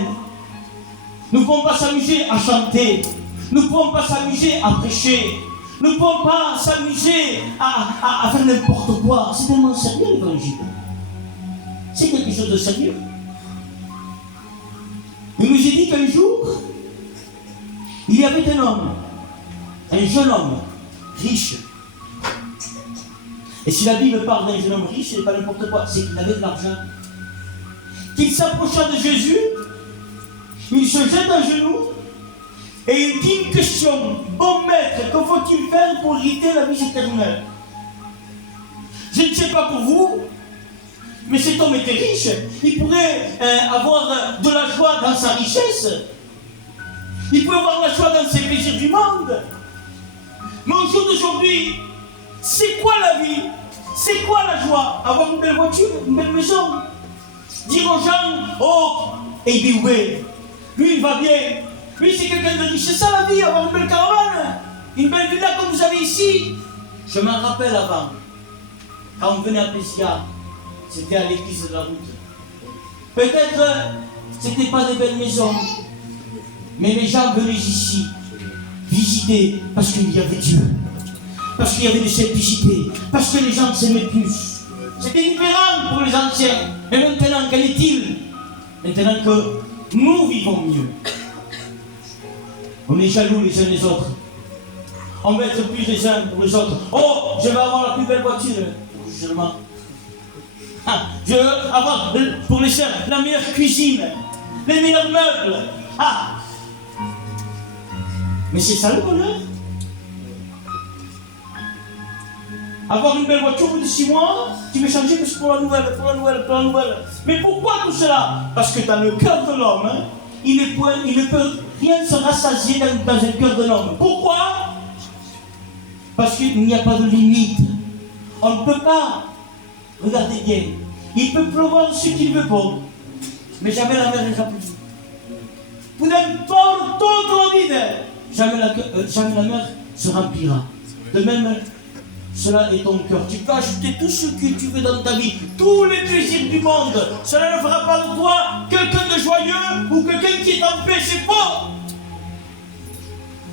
Nous ne pouvons pas s'amuser à chanter. Nous ne pouvons pas s'amuser à prêcher. Nous ne pouvons pas s'amuser à faire n'importe quoi. C'est tellement sérieux l'évangile. C'est quelque chose de sérieux. Il nous a dit qu'un jour, il y avait un homme, un jeune homme, riche. Et si la Bible parle d'un jeune homme riche, ce n'est pas n'importe quoi, c'est qu'il avait de l'argent. Qu'il s'approcha de Jésus, il se jette à genoux et il dit une question. Bon maître, que faut-il faire pour hériter la vie éternelle? Je ne sais pas pour vous, mais cet homme était riche. Il pourrait avoir de la joie dans sa richesse. Il pouvait avoir la joie dans ses plaisirs du monde. Mais au jour d'aujourd'hui, c'est quoi la vie? C'est quoi la joie? Avoir une belle voiture, une belle maison? Dire aux gens, oh, et il dit oui, lui il va bien. Lui c'est quelqu'un de riche. C'est ça la vie, avoir une belle caravane, une belle villa comme vous avez ici. Je m'en rappelle avant, quand on venait à Pescia, c'était à l'église de la route. Peut-être c'était pas des belles maisons, mais les gens venaient ici visiter parce qu'il y avait Dieu, parce qu'il y avait de simplicité, parce que les gens s'aimaient plus. C'était différent pour les anciens. Mais maintenant, qu'en est-il? Maintenant que nous vivons mieux, on est jaloux les uns les autres. On va être plus les uns pour les autres. Oh, je vais avoir la plus belle voiture. Justement. Ah, je vais avoir pour les sœurs la meilleure cuisine, les meilleurs meubles. Ah. Mais c'est ça le bonheur. Avoir une belle voiture au bout de 6 mois, tu veux changer parce que pour la nouvelle, pour la nouvelle, pour la nouvelle. Mais pourquoi tout cela? Parce que dans le cœur de l'homme, il ne peut rien se rassasier dans un cœur de l'homme. Pourquoi? Parce qu'il n'y a pas de limite. On ne peut pas, regardez bien, il peut pleuvoir ce qu'il veut pas, mais jamais la mer n'est remplie. Pour n'importe autre vide, jamais la mer se remplira. De même, cela est ton cœur. Tu peux acheter tout ce que tu veux dans ta vie, tous les plaisirs du monde. Cela ne fera pas de toi quelqu'un de joyeux ou quelqu'un qui est en paix. C'est faux.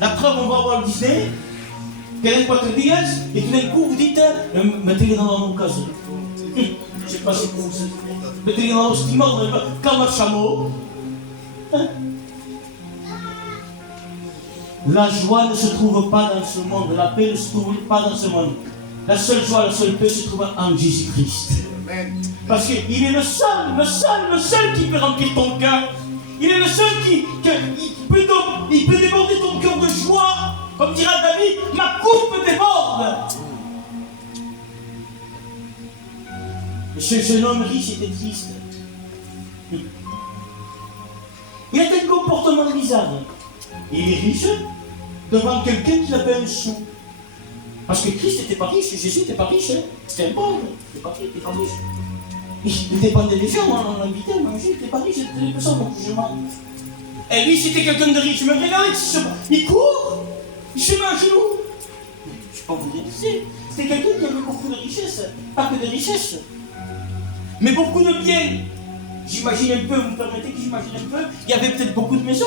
La preuve, on va voir le Disney, qu'elle est 4 dias, et tout d'un coup vous dites, mettez-le dans mon cas. Je ne sais pas si vous mettez-le dans le timon, comme un chameau. La joie ne se trouve pas dans ce monde, la paix ne se trouve pas dans ce monde. La seule joie, la seule paix se trouve en Jésus-Christ. Parce qu'il est le seul qui peut remplir ton cœur. Il est le seul qui peut déborder ton cœur de joie. Comme dira David, ma coupe déborde. Ce jeune homme riche était triste. Il a un comportement bizarre. Il est riche devant quelqu'un qui n'a pas un sou. Parce que Christ n'était pas riche, Jésus n'était pas riche, c'était un pauvre, il n'était pas riche. Il dépendait des gens, on l'invitait à manger, il n'était pas riche, c'était des personnes au jugement. Et lui c'était quelqu'un de riche, mais regardez, il court, il se met à genoux. Je ne sais pas vous dire qui c'est. C'était quelqu'un qui avait beaucoup de richesses, pas que de richesses, mais beaucoup de biens. J'imagine un peu, vous me permettez que j'imagine un peu, il y avait peut-être beaucoup de maisons.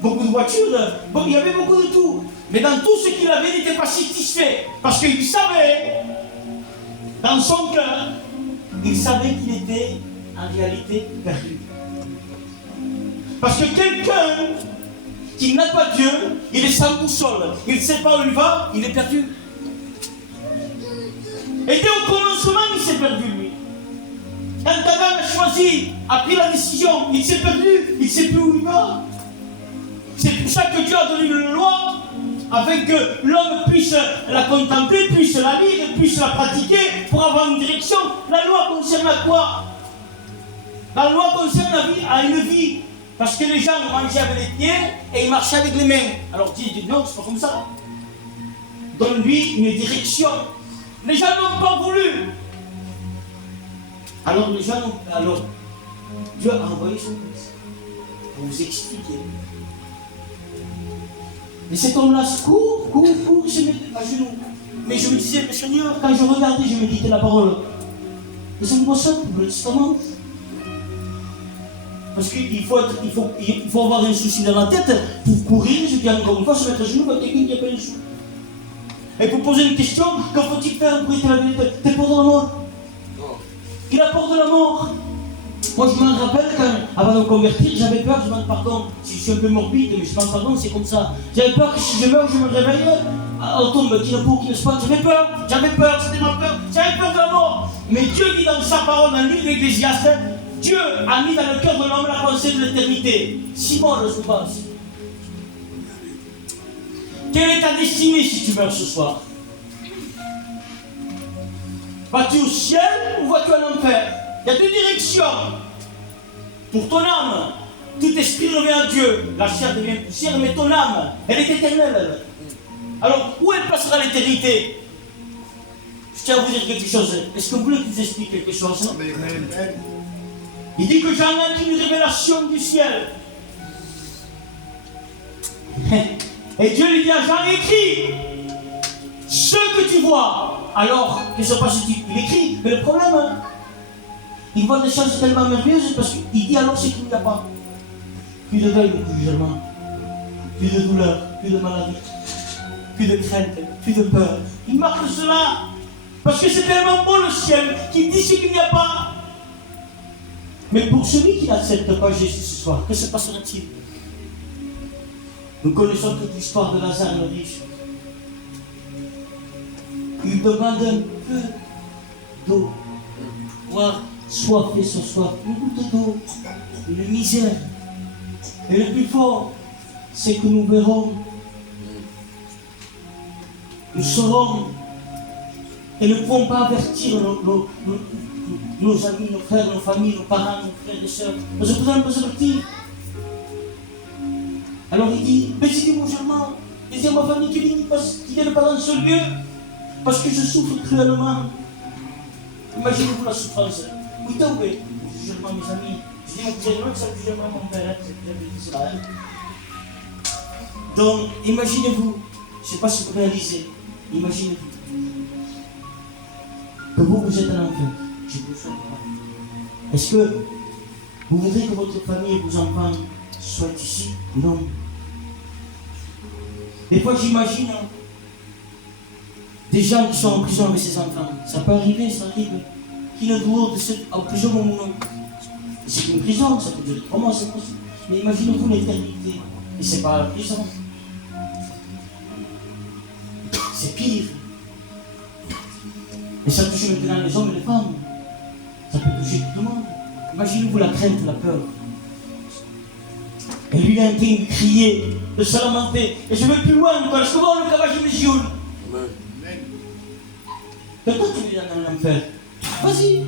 Beaucoup de voitures, bon, il y avait beaucoup de tout. Mais dans tout ce qu'il avait, il n'était pas satisfait. Parce qu'il savait, dans son cœur, il savait qu'il était en réalité perdu. Parce que quelqu'un qui n'a pas Dieu, il est sans boussole. Il ne sait pas où il va, il est perdu. Et dès au commencement, il s'est perdu, lui. Quand Adam a choisi, a pris la décision, il s'est perdu, il ne sait plus où il va. C'est pour ça que Dieu a donné une loi, afin que l'homme puisse la contempler, puisse la lire, puisse la pratiquer, pour avoir une direction. La loi concerne à quoi? La loi concerne à une vie. Parce que les gens mangeaient avec les pieds et ils marchaient avec les mains. Alors Dieu dit non, c'est pas comme ça. Donne-lui une direction. Les gens n'ont pas voulu. Alors Dieu a envoyé son Fils pour vous expliquer. Et cet homme-là court, il se met à genoux. Mais je me disais, mais Seigneur, quand je regardais, je méditais la parole. Et c'est une voie simple pour le testament. Parce qu'il faut avoir un souci dans la tête pour courir, je dis encore une fois, se mettre à genoux quand quelqu'un qui a pas un sou. Et pour poser une question, que faut-il faire pour être la vérité? T'es peur de la mort? Il a peur de la mort. Moi je m'en rappelle quand, avant de me convertir, j'avais peur, je demande pardon, si je suis un peu morbide, mais je demande pardon, c'est comme ça. J'avais peur que si je meurs, je me réveille, on tombe, qui n'a pas, qui ne se passe. J'avais peur, c'était ma peur, j'avais peur de la mort. Mais Dieu dit dans sa parole, dans le livre de l'Ecclésiaste, Dieu a mis dans le cœur de l'homme la pensée de l'éternité. Si mort se passe. Quelle est ta destinée si tu meurs ce soir? Vas-tu au ciel ou vas-tu en enfer? Il y a deux directions. Pour ton âme, tout esprit revient à Dieu. La chair devient poussière, mais ton âme, elle est éternelle. Elle. Alors, où elle passera l'éternité? Je tiens à vous dire quelque chose. Est-ce que vous voulez que je vous explique quelque chose? Il dit que Jean a une révélation du ciel. Et Dieu lui dit à Jean, écris ce que tu vois. Alors, qu'est-ce qui se passe? Il écrit, mais le problème, il voit des choses tellement merveilleuses parce qu'il dit alors ce qu'il n'y a pas. Plus de deuil, beaucoup de jugement, plus de douleur, plus de maladie, plus de crainte, plus de peur. Il marque cela parce que c'est tellement beau le ciel qu'il dit ce qu'il n'y a pas. Mais pour celui qui n'accepte pas Jésus ce soir, que se passera-t-il? Nous connaissons toute l'histoire de Lazare le riche. Il demande un peu d'eau. Voir soifé ce soir, une goutte d'eau, une misère. Et le plus fort, c'est que nous verrons, nous saurons, et ne pouvons pas avertir nos amis, nos frères, nos familles, nos parents, nos frères et sœurs. Nous ne pouvons pas avertir. Alors il dit, bénis-moi musulmans, dis à ma famille qui ne vienne pas dans ce lieu, parce que je souffre cruellement. Imaginez-vous la souffrance. Oui, t'as oublié, musulmans, mes amis. Je dis musulmans, ça que j'aime mon père, j'avais dit cela. Donc, imaginez-vous, je ne sais pas si vous réalisez, imaginez-vous que vous êtes un enfant. Je vous souhaite pas. Est-ce que vous voudrez que votre famille et vos enfants soient ici? Non. Des fois, j'imagine des gens qui sont en prison avec ses enfants. Ça peut arriver, ça arrive. Qui ne doit en prison au moment. C'est une prison, ça peut durer 3 mois, c'est possible. Mais imaginez-vous l'éternité. Et c'est pas la prison. C'est pire. Et ça touche maintenant les hommes et les femmes. Ça peut toucher tout le monde. Imaginez-vous la crainte, la peur. Et lui, il est en train de crier, de se lamenter. Et je vais plus loin, quand je vois le cabage de Jésus. Que toi, tu es dans l'enfer. Vas-y.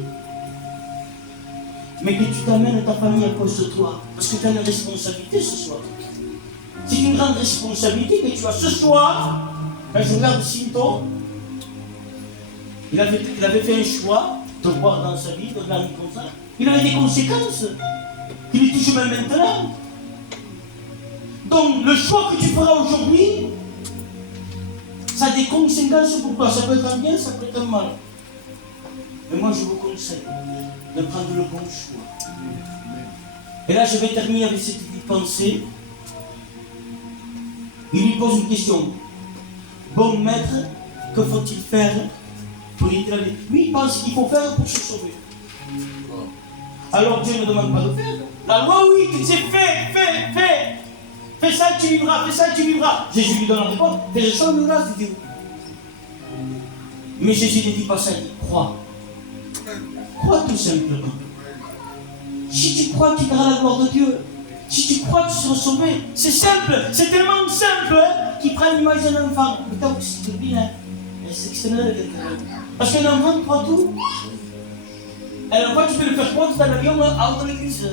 Mais que tu t'amènes ta famille à cause de toi. Parce que tu as une responsabilité ce soir. C'est une grande responsabilité que tu as ce soir. Quand je regarde Sinto, il avait fait un choix de voir dans sa vie, de gagner comme ça. Il avait des conséquences qui lui touchent même maintenant. Donc, le choix que tu feras aujourd'hui, ça a des conséquences pour toi. Ça peut être un bien, ça peut être un mal. Mais moi, je vous conseille de prendre le bon choix. Et là, je vais terminer avec cette petite pensée. Il lui pose une question. Bon maître, que faut-il faire pour y aller? Lui, il pense qu'il faut faire pour se sauver. Alors Dieu ne demande pas de faire. La loi, oui, il dit fais. Fais ça, tu vivras, fais ça, tu vivras. Jésus lui donne la réponse. Fais ça, tu vivras, tu vivras. Mais Jésus ne dit pas ça, il dit crois. Crois tout simplement. Si tu crois, tu verras la gloire de Dieu. Si tu crois, tu seras sauvé. C'est simple, c'est tellement simple qu'il prend l'image d'un enfant. Putain, c'est bien. C'est exceptionnel. Parce qu'un enfant croit tout. Un enfant, tu peux le faire croire dans l'avion, out de l'église.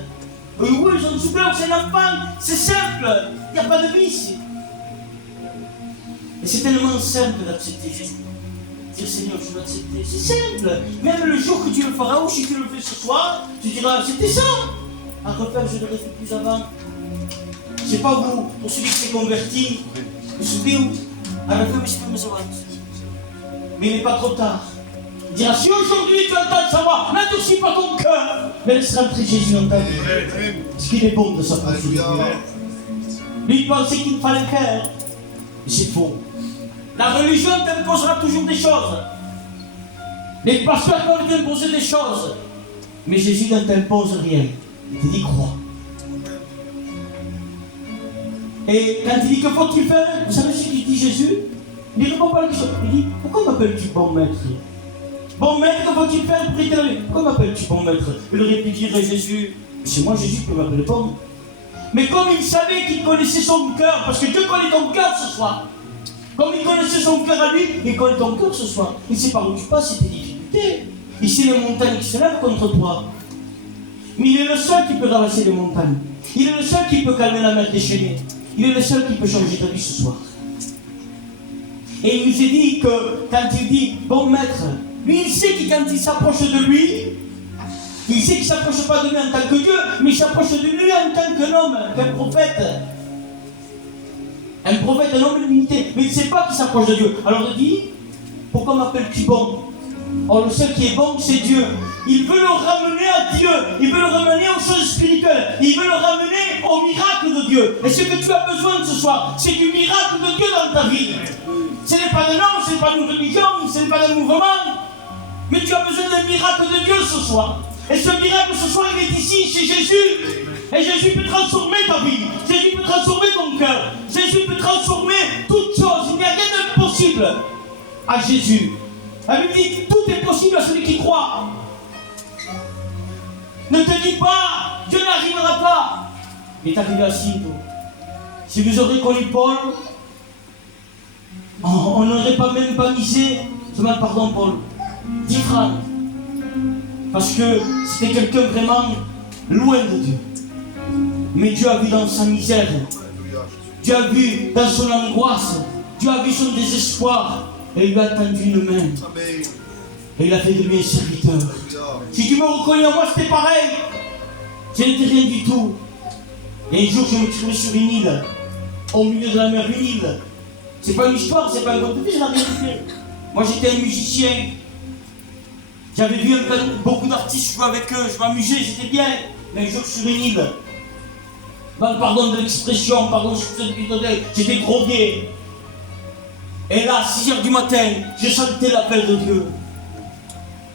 Oui, ils ont souffert, c'est un enfant. C'est simple. Il n'y a pas de vice. Et c'est tellement simple d'accepter Jésus. Dire Seigneur, je veux accepter. C'est simple. Même le jour que tu le feras, ou si tu le fais ce soir, tu diras, c'était ça. À refaire, je ne le refais plus avant. Je ne sais pas vous, pour celui qui s'est converti, je suis bien, à refaire, mais il n'est pas trop tard. Il dira, si aujourd'hui tu entends sa voix, n'endurcis pas ton cœur, mais laisse rentrer Jésus dans ta vie. Parce qu'il est bon de s'approcher de Dieu. Lui, il pensait qu'il fallait faire, mais c'est faux. La religion t'imposera toujours des choses. Les pasteurs peuvent t'imposer des choses. Mais Jésus ne t'impose rien. Il te dit crois. Et quand il dit que faut-il faire, vous savez ce qu'il dit Jésus? Il ne répond pas à la question. Il dit, pourquoi m'appelles-tu bon maître? Bon maître, que faut-il faire pour éternuer? Pourquoi m'appelles-tu bon maître? Il aurait pu dire Jésus, c'est moi Jésus qui m'appelle bon. Mais comme il savait qu'il connaissait son cœur, parce que Dieu connaît ton cœur ce soir. Comme il connaissait son cœur à lui, il connaît ton cœur ce soir. Il sait par où tu passes, c'est tes difficultés. Il sait les montagnes qui se lèvent contre toi. Mais il est le seul qui peut ramasser les montagnes. Il est le seul qui peut calmer la mer déchaînée. Il est le seul qui peut changer ta vie ce soir. Et il nous a dit que quand il dit bon maître, lui il sait que quand il s'approche de lui, il sait qu'il ne s'approche pas de lui en tant que Dieu, mais il s'approche de lui en tant qu'un homme, qu'un prophète. Un prophète, un homme de l'unité. Mais il ne sait pas qu'il s'approche de Dieu. Alors il dit, pourquoi m'appelles-tu bon? Or, le seul qui est bon, c'est Dieu. Il veut le ramener à Dieu. Il veut le ramener aux choses spirituelles. Il veut le ramener au miracle de Dieu. Et ce que tu as besoin ce soir, c'est du miracle de Dieu dans ta vie. Ce n'est pas d'un homme, ce n'est pas d'une religion, ce n'est pas d'un mouvement. Mais tu as besoin d'un miracle de Dieu ce soir. Et ce miracle ce soir, il est ici, chez Jésus. Et Jésus peut transformer ta vie. Jésus peut transformer ton cœur. Jésus peut transformer toutes choses. Il n'y a rien d'impossible à Jésus. La Bible dit tout est possible à celui qui croit. Ne te dis pas, Dieu n'arrivera pas. Il est arrivé à Sinto. Si vous aurez connu Paul, on n'aurait pas même pas misé, je demande pardon Paul, 10 francs. Parce que c'était quelqu'un vraiment loin de Dieu. Mais Dieu a vu dans sa misère. Dieu a vu dans son angoisse. Dieu a vu son désespoir. Et il lui a tendu une main. Et il a fait de lui un serviteur. Si tu me reconnais en moi, c'était pareil. Je n'étais rien du tout. Et un jour, je me trouvais sur une île. Au milieu de la mer, une île. C'est pas une histoire, c'est pas un conte de vie, je n'ai rien fait. Moi, j'étais un musicien. J'avais vu beaucoup d'artistes jouer avec eux. Je m'amusais, j'étais bien. Mais un jour, sur une île. Pardon de l'expression, pardon, j'étais drogué. Et là, à 6h du matin, je sentais l'appel de Dieu.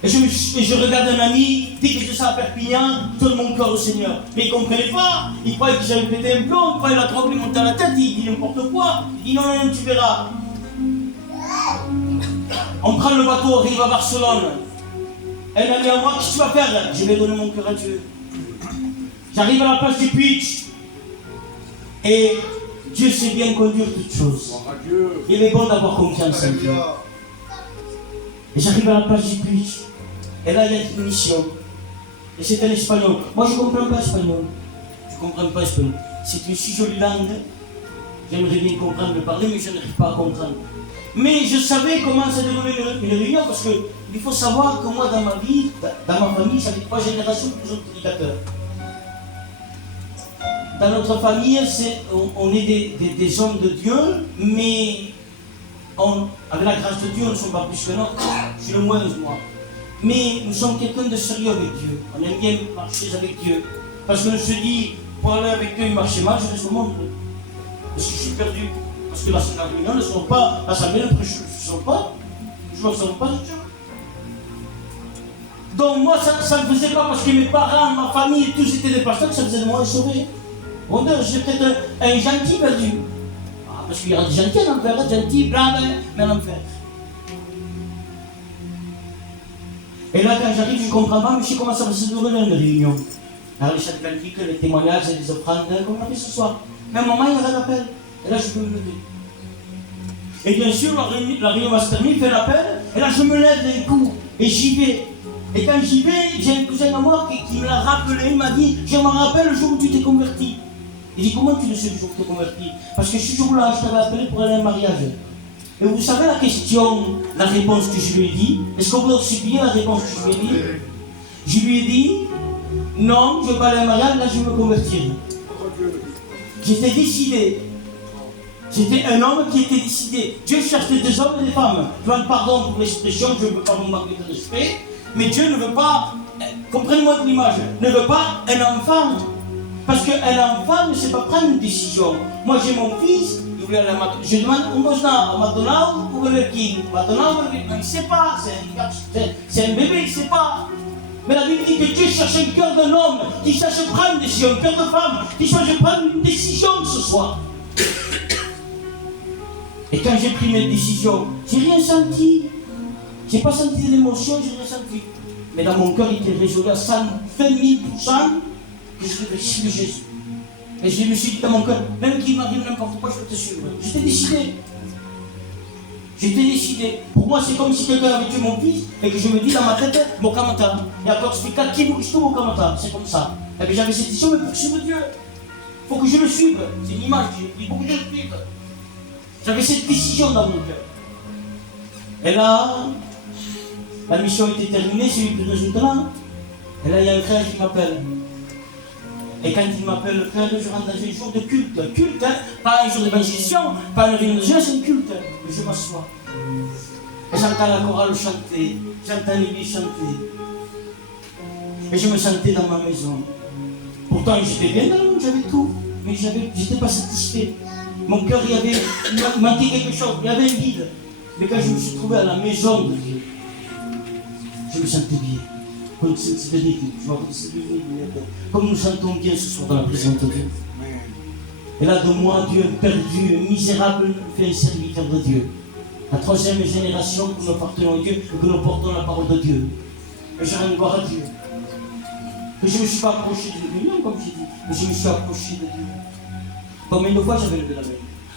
Et je regardais un ami, dès que j'étais à Perpignan, je donne mon cœur au Seigneur. Mais il ne comprenait pas, il croyait que j'avais pété un plomb, il croyait la drogue lui monter à la tête, il dit n'importe quoi. Il dit non, tu verras. On prend le bateau, on arrive à Barcelone. Un ami à moi, qu'est-ce que tu vas faire? Je vais donner mon cœur à Dieu. J'arrive à la place du Puig. Et Dieu sait bien conduire toutes choses. Il est bon d'avoir confiance en Dieu. Et j'arrive à la place du Puig. Et là, il y a une mission. Et c'est un espagnol. Moi, je ne comprends pas espagnol. Je ne comprends pas espagnol. C'est une si jolie langue. J'aimerais bien comprendre, le parler, mais je n'arrive pas à comprendre. Mais je savais comment ça déroulait une réunion, parce qu'il faut savoir que moi, dans ma vie, dans ma famille, ça fait 3 générations que nous sommes prédicateurs. Dans notre famille, on est des hommes de Dieu, mais avec la grâce de Dieu, nous ne sommes pas plus que l'autre. Je suis le moins, moi. Mais nous sommes quelqu'un de sérieux avec Dieu. On aime bien marcher avec Dieu. Parce qu'on se dit, pour aller avec Dieu, il marche mal, je reste au monde. Parce que je suis perdu. Parce que la réunion ne sont pas, l'assemblée ne sont pas, je ne sens pas de Dieu. Donc moi, ça ne faisait pas parce que mes parents, ma famille, tous étaient des pasteurs, ça faisait de moi un sauvé. J'étais peut-être un gentil perdu. Parce qu'il y a des gentils en enfer, gentils, braves, mais en enfer. Et là, quand j'arrive, je ne comprends pas, mais je sais comment ça va se dérouler une réunion. Alors, les chants cantiques, les témoignages et les offrandes, comme on a fait ce soir. Mais à un moment, il y aura l'appel. Et là, je peux me lever. Et bien sûr, la réunion va se terminer, il fait l'appel. Et là, je me lève d'un coup. Et j'y vais. Et quand j'y vais, j'ai un cousin à moi qui me l'a rappelé. Il m'a dit, je me rappelle le jour où tu t'es converti. Il dit, comment tu le sais le jour où tu t'es converti? Parce que ce jour-là, je t'avais appelé pour aller à un mariage. Et vous savez la question, la réponse que je lui ai dit? Est-ce que vous avez suivi la réponse que je lui ai dit? Je lui ai dit, non, je ne veux pas aller à un mariage, là je veux me convertir. J'étais décidé. C'était un homme qui était décidé. Dieu cherchait des hommes et des femmes. Je demande pardon pour l'expression, je ne veux pas vous manquer de respect, mais Dieu ne veut pas, comprenez-moi de l'image, ne veut pas un enfant. Parce qu'un enfant ne sait pas prendre une décision. Moi j'ai mon fils, il voulait aller à McDonald's. Je demande, on bosse à McDonald's ou Burger King. McDonald's, il ne sait pas, c'est un bébé, il ne sait pas. Mais la Bible dit que Dieu cherche un cœur d'un homme qui cherche à prendre une décision, un cœur de femme qui cherche à prendre une décision ce soir. Et quand j'ai pris mes décisions, j'ai rien senti. J'ai pas senti de l'émotion, j'ai rien senti. Mais dans mon cœur, il était résolu à 120 000% que je devais suivre Jésus. Et je me suis dit dans mon cœur, même qu'il m'arrive n'importe quoi, je vais te suivre. J'étais décidé. J'étais décidé. Pour moi, c'est comme si quelqu'un avait tué mon fils et que je me dis dans ma tête, mon kamata. Et après, je fais qui bouge tout mon kamata. C'est comme ça. Et bien j'avais cette décision, mais pour suivre Dieu, il faut que je le suive. C'est une image, il faut que je le suive. J'avais cette décision dans mon cœur. Et là, la mission était terminée, c'est lui plus de maintenant. Et là, il y a un frère qui m'appelle. Et quand il m'appelle, le frère, je rentre dans un jour de culte. Culte, hein? Pas un jour d'évangélisation, pas une réunion de jeunesse, c'est un culte. Et je m'assois. Et j'entends la chorale chanter, j'entends l'église chanter. Et je me sentais dans ma maison. Pourtant, j'étais bien dans le monde, j'avais tout. Mais je n'étais pas satisfait. Mon cœur, il manquait quelque chose, il y avait un vide. Mais quand je me suis trouvé à la maison de Dieu, je me sentais bien. Comme nous sentons bien ce soir dans la présence de Dieu. Et là, de moi, Dieu perdu, misérable, fait un serviteur de Dieu. La troisième génération que nous appartenons à Dieu et que nous portons la parole de Dieu. Et je rends gloire à Dieu. Et je ne me suis pas approché de Dieu, non, comme j'ai dit, mais je me suis approché de Dieu. Combien de fois j'avais levé la main?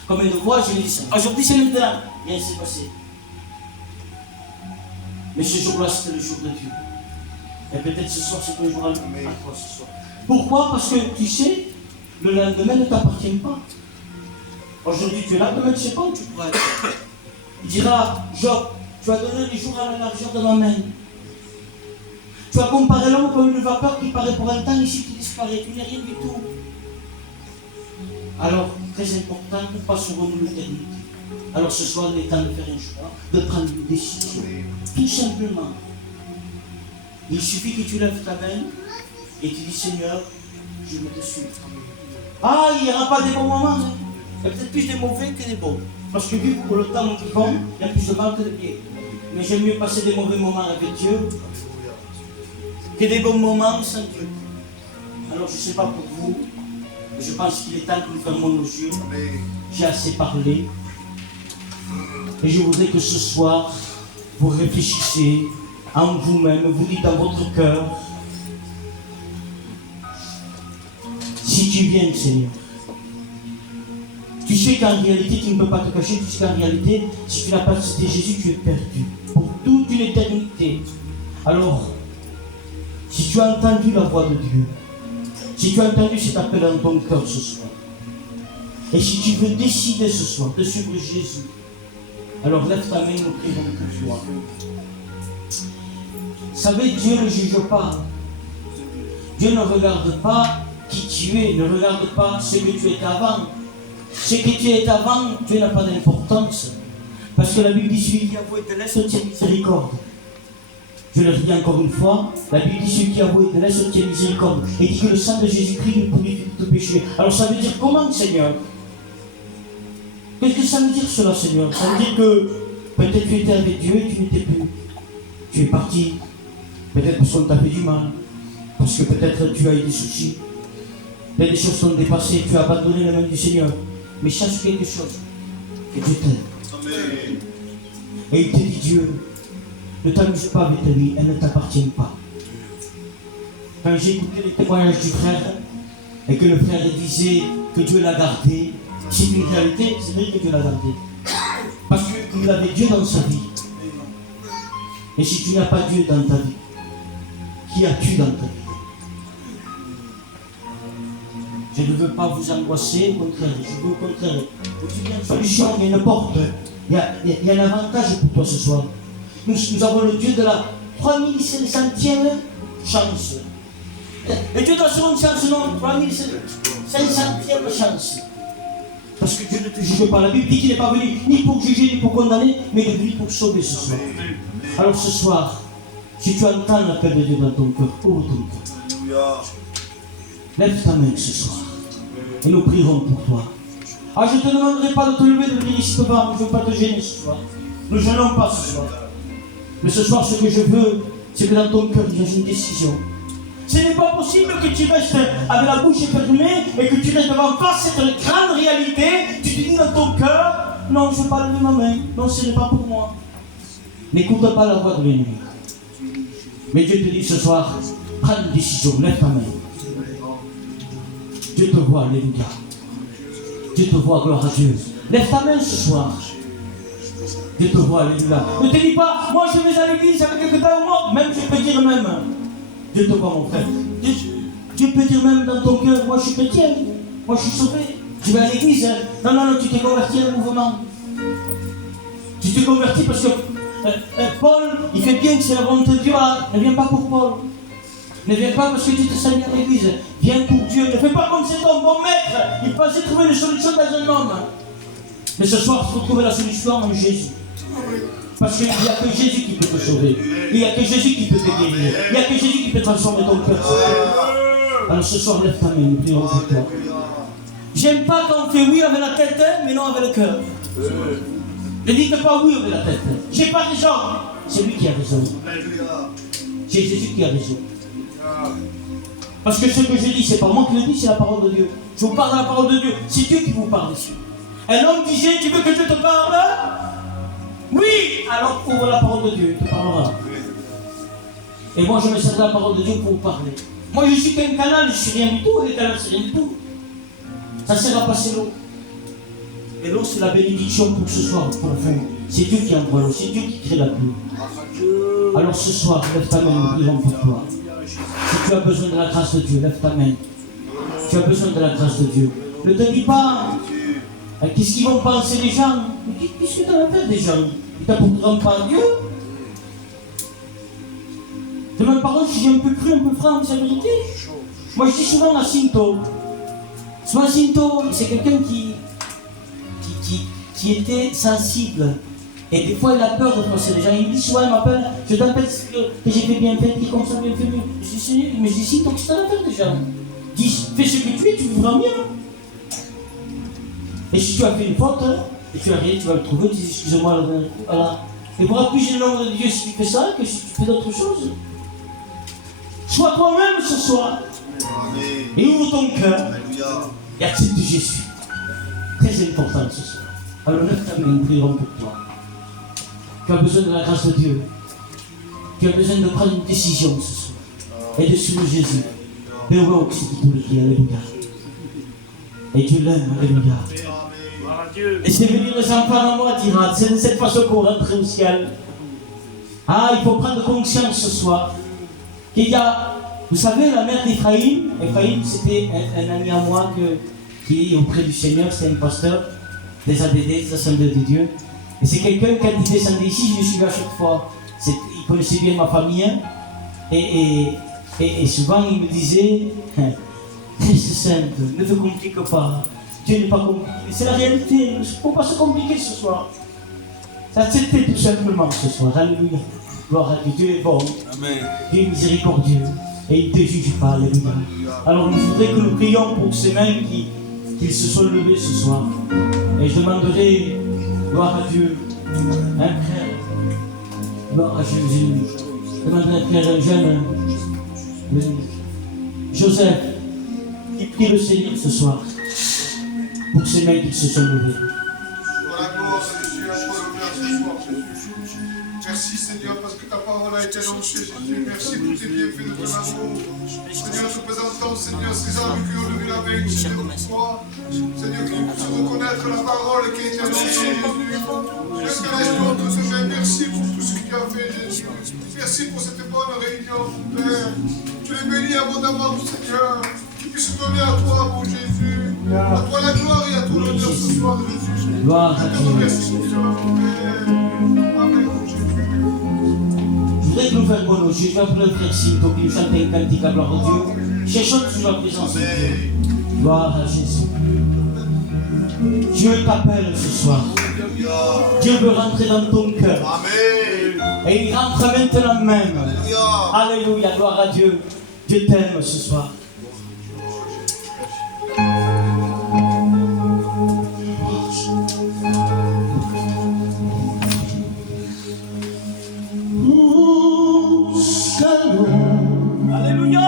Combien de fois je l'ai dit ça? Aujourd'hui, c'est maintenant. Rien s'est passé. Mais ce jour-là, c'était le jour de Dieu. Et peut-être ce soir, c'est un jour à toi ce soir. Pourquoi? Parce que tu sais, le lendemain ne t'appartient pas. Aujourd'hui, tu es là, demain, tu ne sais pas où tu pourras être. Il dira, Job, tu as donné les jours à la largeur de ma main. Tu as comparé l'homme comme une vapeur qui paraît pour un temps, ici qui disparaît. Tu n'es rien du tout. Alors, très important, nous passerons l'éternité. Alors ce soir, il est temps de faire un choix, de prendre une décision. Tout simplement. Il suffit que tu lèves ta main et tu dis, Seigneur, je vais te suivre. Ah, il n'y aura pas des bons moments. Hein. Il y a peut-être plus des mauvais que des bons. Parce que vu que le temps est bon, il y a plus de mal que de bien. Mais j'aime mieux passer des mauvais moments avec Dieu que des bons moments sans Dieu. Alors je ne sais pas pour vous, mais je pense qu'il est temps que nous fermons nos yeux. J'ai assez parlé. Et je voudrais que ce soir, vous réfléchissez en vous-même, vous dites dans votre cœur, si tu viens, Seigneur, tu sais qu'en réalité, tu ne peux pas te cacher, tu sais qu'en réalité, si tu n'as pas cité Jésus, tu es perdu pour toute une éternité. Alors, si tu as entendu la voix de Dieu, si tu as entendu cet appel dans ton cœur ce soir, et si tu veux décider ce soir de suivre Jésus, alors lève ta main, nous prions pour toi. Vous savez, Dieu ne juge pas. Dieu ne regarde pas qui tu es, ne regarde pas ce que tu étais avant. Ce que tu étais avant, Dieu n'a pas d'importance. Parce que la Bible dit, celui qui a voué te laisse obtient miséricorde. Je le redis encore une fois, la Bible dit, celui qui a voué te laisse obtient miséricorde. Et dit que le sang de Jésus-Christ nous purifie de tout péché. Alors ça veut dire comment, Seigneur? Qu'est-ce que ça veut dire cela, Seigneur? Ça veut dire que peut-être tu étais avec Dieu et tu n'étais plus. Tu es parti. Peut-être parce qu'on t'a fait du mal. Parce que peut-être tu as eu des soucis. Peut-être des choses t'ont dépassé. Tu as abandonné la main du Seigneur. Mais sache quelque chose. Que Dieu t'aime. Et il te dit, Dieu, ne t'amuse pas avec lui. Elle ne t'appartient pas. Quand j'ai écouté les témoignages du frère, et que le frère disait que Dieu l'a gardé, c'est une réalité, c'est vrai que Dieu l'a gardé. Parce qu'il avait Dieu dans sa vie. Et si tu n'as pas Dieu dans ta vie, qui as-tu dans ta vie? Je ne veux pas vous angoisser, au contraire, je veux au contraire vous dire une solution, il y a une porte, il y a un avantage pour toi ce soir. Nous avons le Dieu de la 3500e chance. Et Dieu dans son chance, non, 3500e chance. Parce que Dieu ne te juge pas. La Bible dit qu'il n'est pas venu ni pour juger, ni pour condamner, mais il est venu pour sauver ce soir. Alors ce soir, si tu entends l'appel de Dieu dans ton cœur, ouvre ton cœur. Lève ta main ce soir. Et nous prierons pour toi. Ah, je ne te demanderai pas de te lever, de venir ici devant. Je ne veux pas te gêner ce soir. Ne gênons pas ce soir. Mais ce soir, ce que je veux, c'est que dans ton cœur, il y ait une décision. Ce n'est pas possible que tu restes avec la bouche fermée et que tu restes devant face cette grande réalité. Tu te dis dans ton cœur, non, je ne veux pas lever ma main. Non, ce n'est pas pour moi. N'écoute pas la voix de l'ennemi. Mais Dieu te dit ce soir, prends une décision, lève ta main. Dieu te voit, alléluia. Dieu te voit, gloire à Dieu. Lève ta main ce soir. Dieu te voit, alléluia. Ne te dis pas, moi je vais à l'église avec quelques temps au monde. Même je peux dire même. Dieu te voit, mon frère. Dieu peut dire même dans ton cœur, moi je suis chrétien. Moi je suis sauvé. Je vais à l'église. Non, non, non, tu t'es converti à un mouvement. Tu t'es converti parce que Paul, il fait bien que c'est la volonté de Dieu. Ne viens pas pour Paul. Ne viens pas parce que tu te sens à l'église. Viens pour Dieu. Ne fais pas comme cet homme, bon maître. Il pensait trouver une solution dans un homme. Mais ce soir, il faut trouver la solution en Jésus. Parce qu'il n'y a que Jésus qui peut te sauver. Il n'y a que Jésus qui peut te guérir. Il n'y a que Jésus qui peut transformer ton cœur. Alors ce soir, lève ta main, nous prions pour toi. J'aime pas quand on fait oui avec la tête, mais non avec le cœur. Ne dites pas oui avec la tête. J'ai pas raison. C'est lui qui a raison. C'est Jésus qui a raison. Parce que ce que je dis, c'est pas moi qui le dis, c'est la parole de Dieu. Je vous parle de la parole de Dieu. C'est Dieu qui vous parle ici. Un homme disait, tu veux que Dieu te parle? Oui. Alors ouvre la parole de Dieu, il te parlera. Et moi je me sers de la parole de Dieu pour vous parler. Moi je suis qu'un canal, je suis rien du tout, et les canaux c'est rien du tout. Ça sert à passer l'eau. Et l'eau c'est la bénédiction pour ce soir, pour vous. C'est Dieu qui envoie l'eau, c'est Dieu qui crée la pluie. Alors ce soir, lève ta main, nous prions pour toi. Si tu as besoin de la grâce de Dieu, lève ta main. Tu as besoin de la grâce de Dieu. Ne te dis pas, qu'est-ce qu'ils vont penser les gens? Qu'est-ce que tu as fait des gens? Ils t'apporteront pas à Dieu? Demande pardon si j'ai un peu cru, un peu franc, c'est la vérité. Moi je dis souvent à Sinto. Souvent Sinto, c'est quelqu'un qui était sensible. Et des fois il a peur de penser les gens. Il me dit souvent, il m'appelle, je t'appelle que j'ai fait bien fait, qui comme ça bien fait mieux. Je dis Seigneur, mais je dis Sinto, qu'est-ce que tu as fait déjà? Dis, fais ce que tu es, tu vivras mieux. Et si tu as fait une faute, et tu as rien, tu vas le trouver, tu dis excusez-moi, voilà. Et pour appuyer le nom de Dieu si tu fais ça, que si tu fais d'autres choses. Sois toi-même ce soir. Et ouvre ton cœur. Et accepte Jésus. Très important ce soir. Alors lève ta main, nous prierons pour toi. Tu as besoin de la grâce de Dieu. Tu as besoin de prendre une décision ce soir. Et de suivre Jésus. Mais ouais, c'est tout le qui, alléluia. Et tu l'aimes, alléluia. Et c'est venir les enfants dans moi, dira, c'est de cette façon qu'on rentre au ciel. Ah, il faut prendre conscience ce soir qu'il y a, vous savez, la mère d'Ephraïm. Ephraïm, c'était un ami à moi qui est auprès du Seigneur, c'est un pasteur des ADD, des Assemblées de Dieu. Et c'est quelqu'un qui, quand il descendait ici, je le suivais à chaque fois. Il connaissait bien ma famille. Et souvent, il me disait, c'est simple, ne te complique pas. Dieu n'est pas compliqué. C'est la réalité. Il ne faut pas se compliquer ce soir. C'est accepter tout simplement ce soir. Alléluia. Gloire à Dieu. Dieu est bon. Amen. Dieu est miséricordieux. Et il ne te juge pas. Alléluia. Alors, je voudrais que nous prions pour ces mains qui se sont levées ce soir. Et je demanderai, gloire à Dieu, un frère. Gloire à Jésus. Je demanderai un frère, un jeune. Joseph, qui prie le Seigneur ce soir. Pour ces mains qui se sont levées. Voilà, gloire à Jésus, à toi l'honneur ce soir, Jésus. Merci Seigneur parce que ta parole a été annoncée, Jésus. Merci pour tes bienfaits de ton amour. Seigneur, nous te présentons, Seigneur, ces hommes qui ont levé la main, Seigneur, pour toi. Seigneur, qui puissent reconnaître la parole qui a été annoncée, Jésus. Est-ce que les autres te disent merci pour tout ce que tu as fait, Jésus. Merci pour cette bonne réunion, Père. Tu les bénis abondamment, Seigneur. Qui puisse donner à toi, mon Jésus. À toi la gloire et à toi l'honneur ce soir, Jésus. Gloire à Dieu. Merci, Amen, mon Jésus. Je voudrais que nous fassions bon Jésus. Je vais appeler le frère Sinto qui nous chante un cantique à gloire de Dieu. Cherchons sur la présence de Dieu. Gloire à Jésus. Dieu t'appelle ce soir. Dieu veut rentrer dans ton cœur. Et il rentre maintenant même. Alléluia, gloire à Dieu. Dieu t'aime ce soir. Alléluia.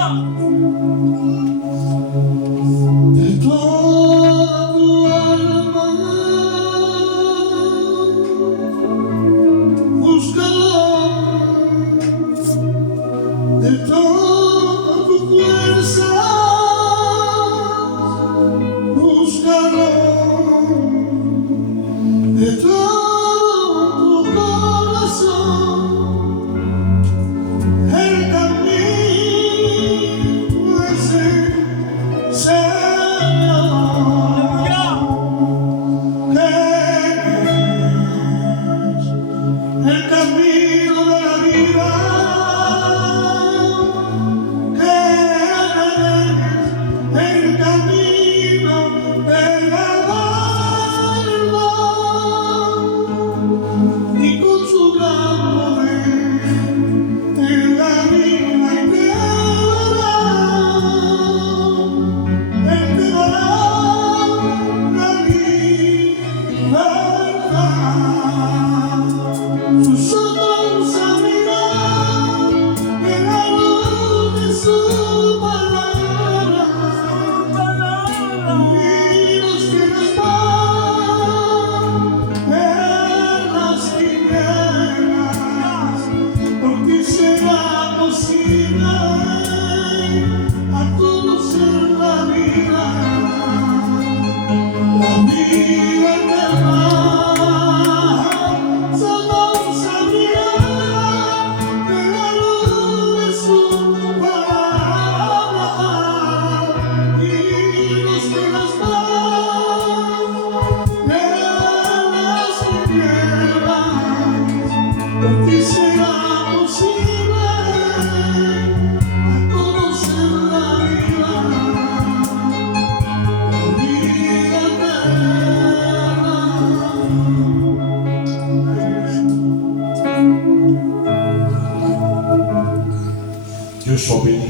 Dieu soit béni.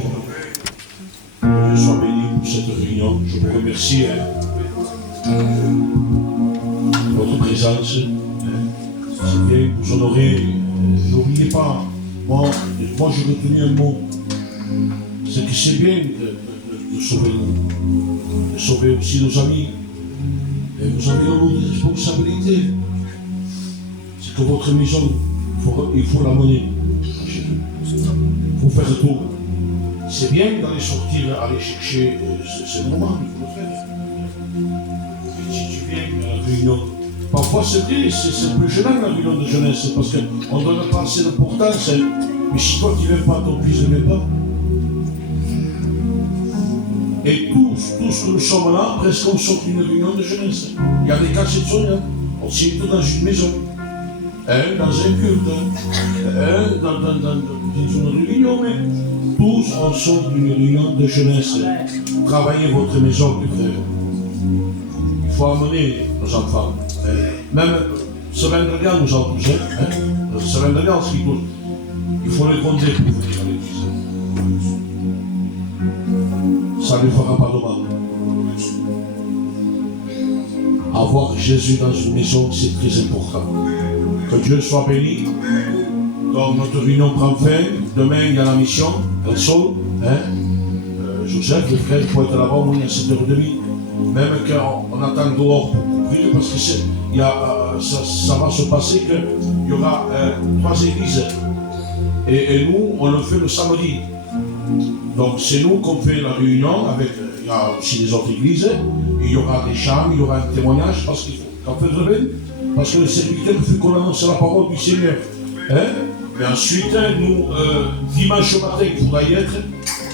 Dieu soit béni pour cette réunion. Je vous remercie de votre présence. C'est bien vous honorer. N'oubliez pas, moi j'ai retenu un mot. C'est que c'est bien de sauver nous, de sauver aussi nos amis. Et vous avez un lot de responsabilités. C'est que votre maison, il faut la mener. Il faut faire tout. C'est bien d'aller sortir, aller chercher, c'est normal, il faut le faire. Mais si tu viens à la réunion, parfois c'est plus gênant la réunion de jeunesse, parce qu'on ne donne pas assez d'importance, mais si toi tu ne viens pas, ton fils ne vient pas. Et tous que nous sommes là, presque on sort d'une réunion de jeunesse. Il y a des cas exceptionnels, on s'y est dans une maison, dans un culte, dans une réunion, mais tous on sort d'une réunion de jeunesse. Travaillez votre maison, mes frères. Il faut amener nos enfants. Même ce vendredi, nous en tous. Ce vendredi, ce qui touche, il faut les conduire pour venir à l'église. Ça ne fera pas de mal. Avoir Jésus dans une maison, c'est très important. Que Dieu soit béni. Donc notre réunion prend fin. Demain, il y a la mission, El Sol. Joseph, le frère, il faut être là-bas au moins à 7h30. Même qu'on attend dehors pour prier, parce que ça va se passer qu'il y aura 3 églises. Et nous, on le fait le samedi. Donc c'est nous qu'on fait la réunion avec, il y a aussi les autres églises, et il y aura des chants, il y aura un témoignage, parce qu'il faut qu'en fait je vienne, parce que le serviteur fait qu'on annonce la parole du Seigneur. Mais ensuite, nous, dimanche matin, il faudra y être,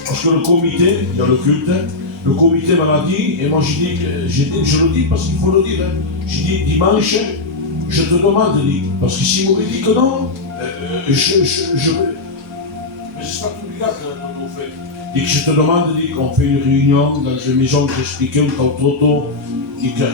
parce que le comité, il y a le culte, le comité m'a dit, et moi je le dis parce qu'il faut le dire, j'ai dit dimanche, je te demande, parce que s'il m'aurait dit que non, mais c'est pas tout. on fait. Et que je te demande, qu'on fait une réunion dans une maison que j'expliquais au Toto, et que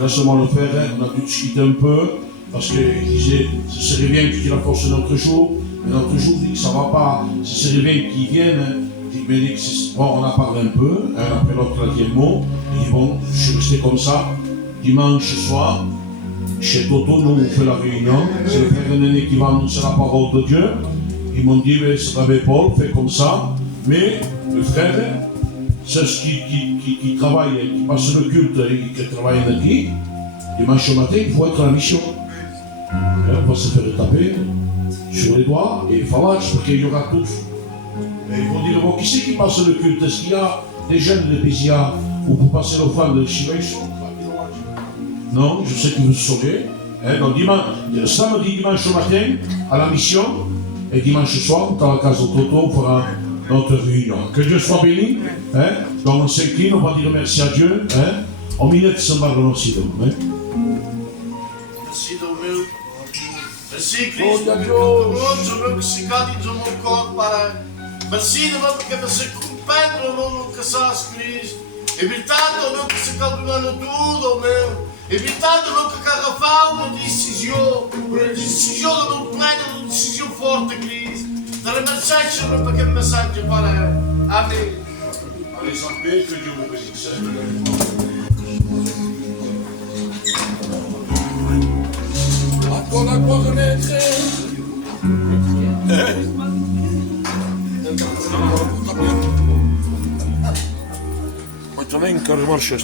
récemment le frère, on a dû discuter un peu, parce qu'il disait, ce serait bien qu'il renforce notre jour, et notre jour dit que ça ne va pas, ce serait bien qu'il vienne. Il me dit que bon, on a parlé un peu, après l'autre a dit un mot, il dit bon, je suis resté comme ça. Dimanche soir, chez Toto, nous on fait la réunion, c'est le frère Néné qui va annoncer la parole de Dieu. Ils m'ont dit, mais c'est pas Paul, fais comme ça, mais le frère, c'est ce qui travaille, qui passe le culte et qui travaille ici, dimanche matin, il faut être à la mission. On va se faire taper sur les doigts et il faut parce qu'il y aura tous. Et ils vont dire, bon, qui c'est qui passe le culte? Est-ce qu'il y a des jeunes de Bézia où pour passer l'offrande de Shivaïsou? Non, je sais que vous saurez. Donc samedi, dimanche matin, à la mission, et dimanche soir, dans la case de Toto, on fera notre réunion. Que Dieu soit béni. Donc on s'incline, on va dire merci à Dieu. On minute ce marre aussi. Merci Domnul. Merci Cristo pentru că se cade în mon corp para. Merci Domnul că se compreende Domnul că s-a scris. Evitando Domnul că se calculă tudo, meu. Evitando Domnul că cada faz uma decisão Domnul plena, uma decisão forte, Cristo. Dar a mensagem Domnul para que a mensagem para. Amém. Allez en paix, que Dieu vous bénisse. Con la cosa mentre Maintenant, une carrément, je suis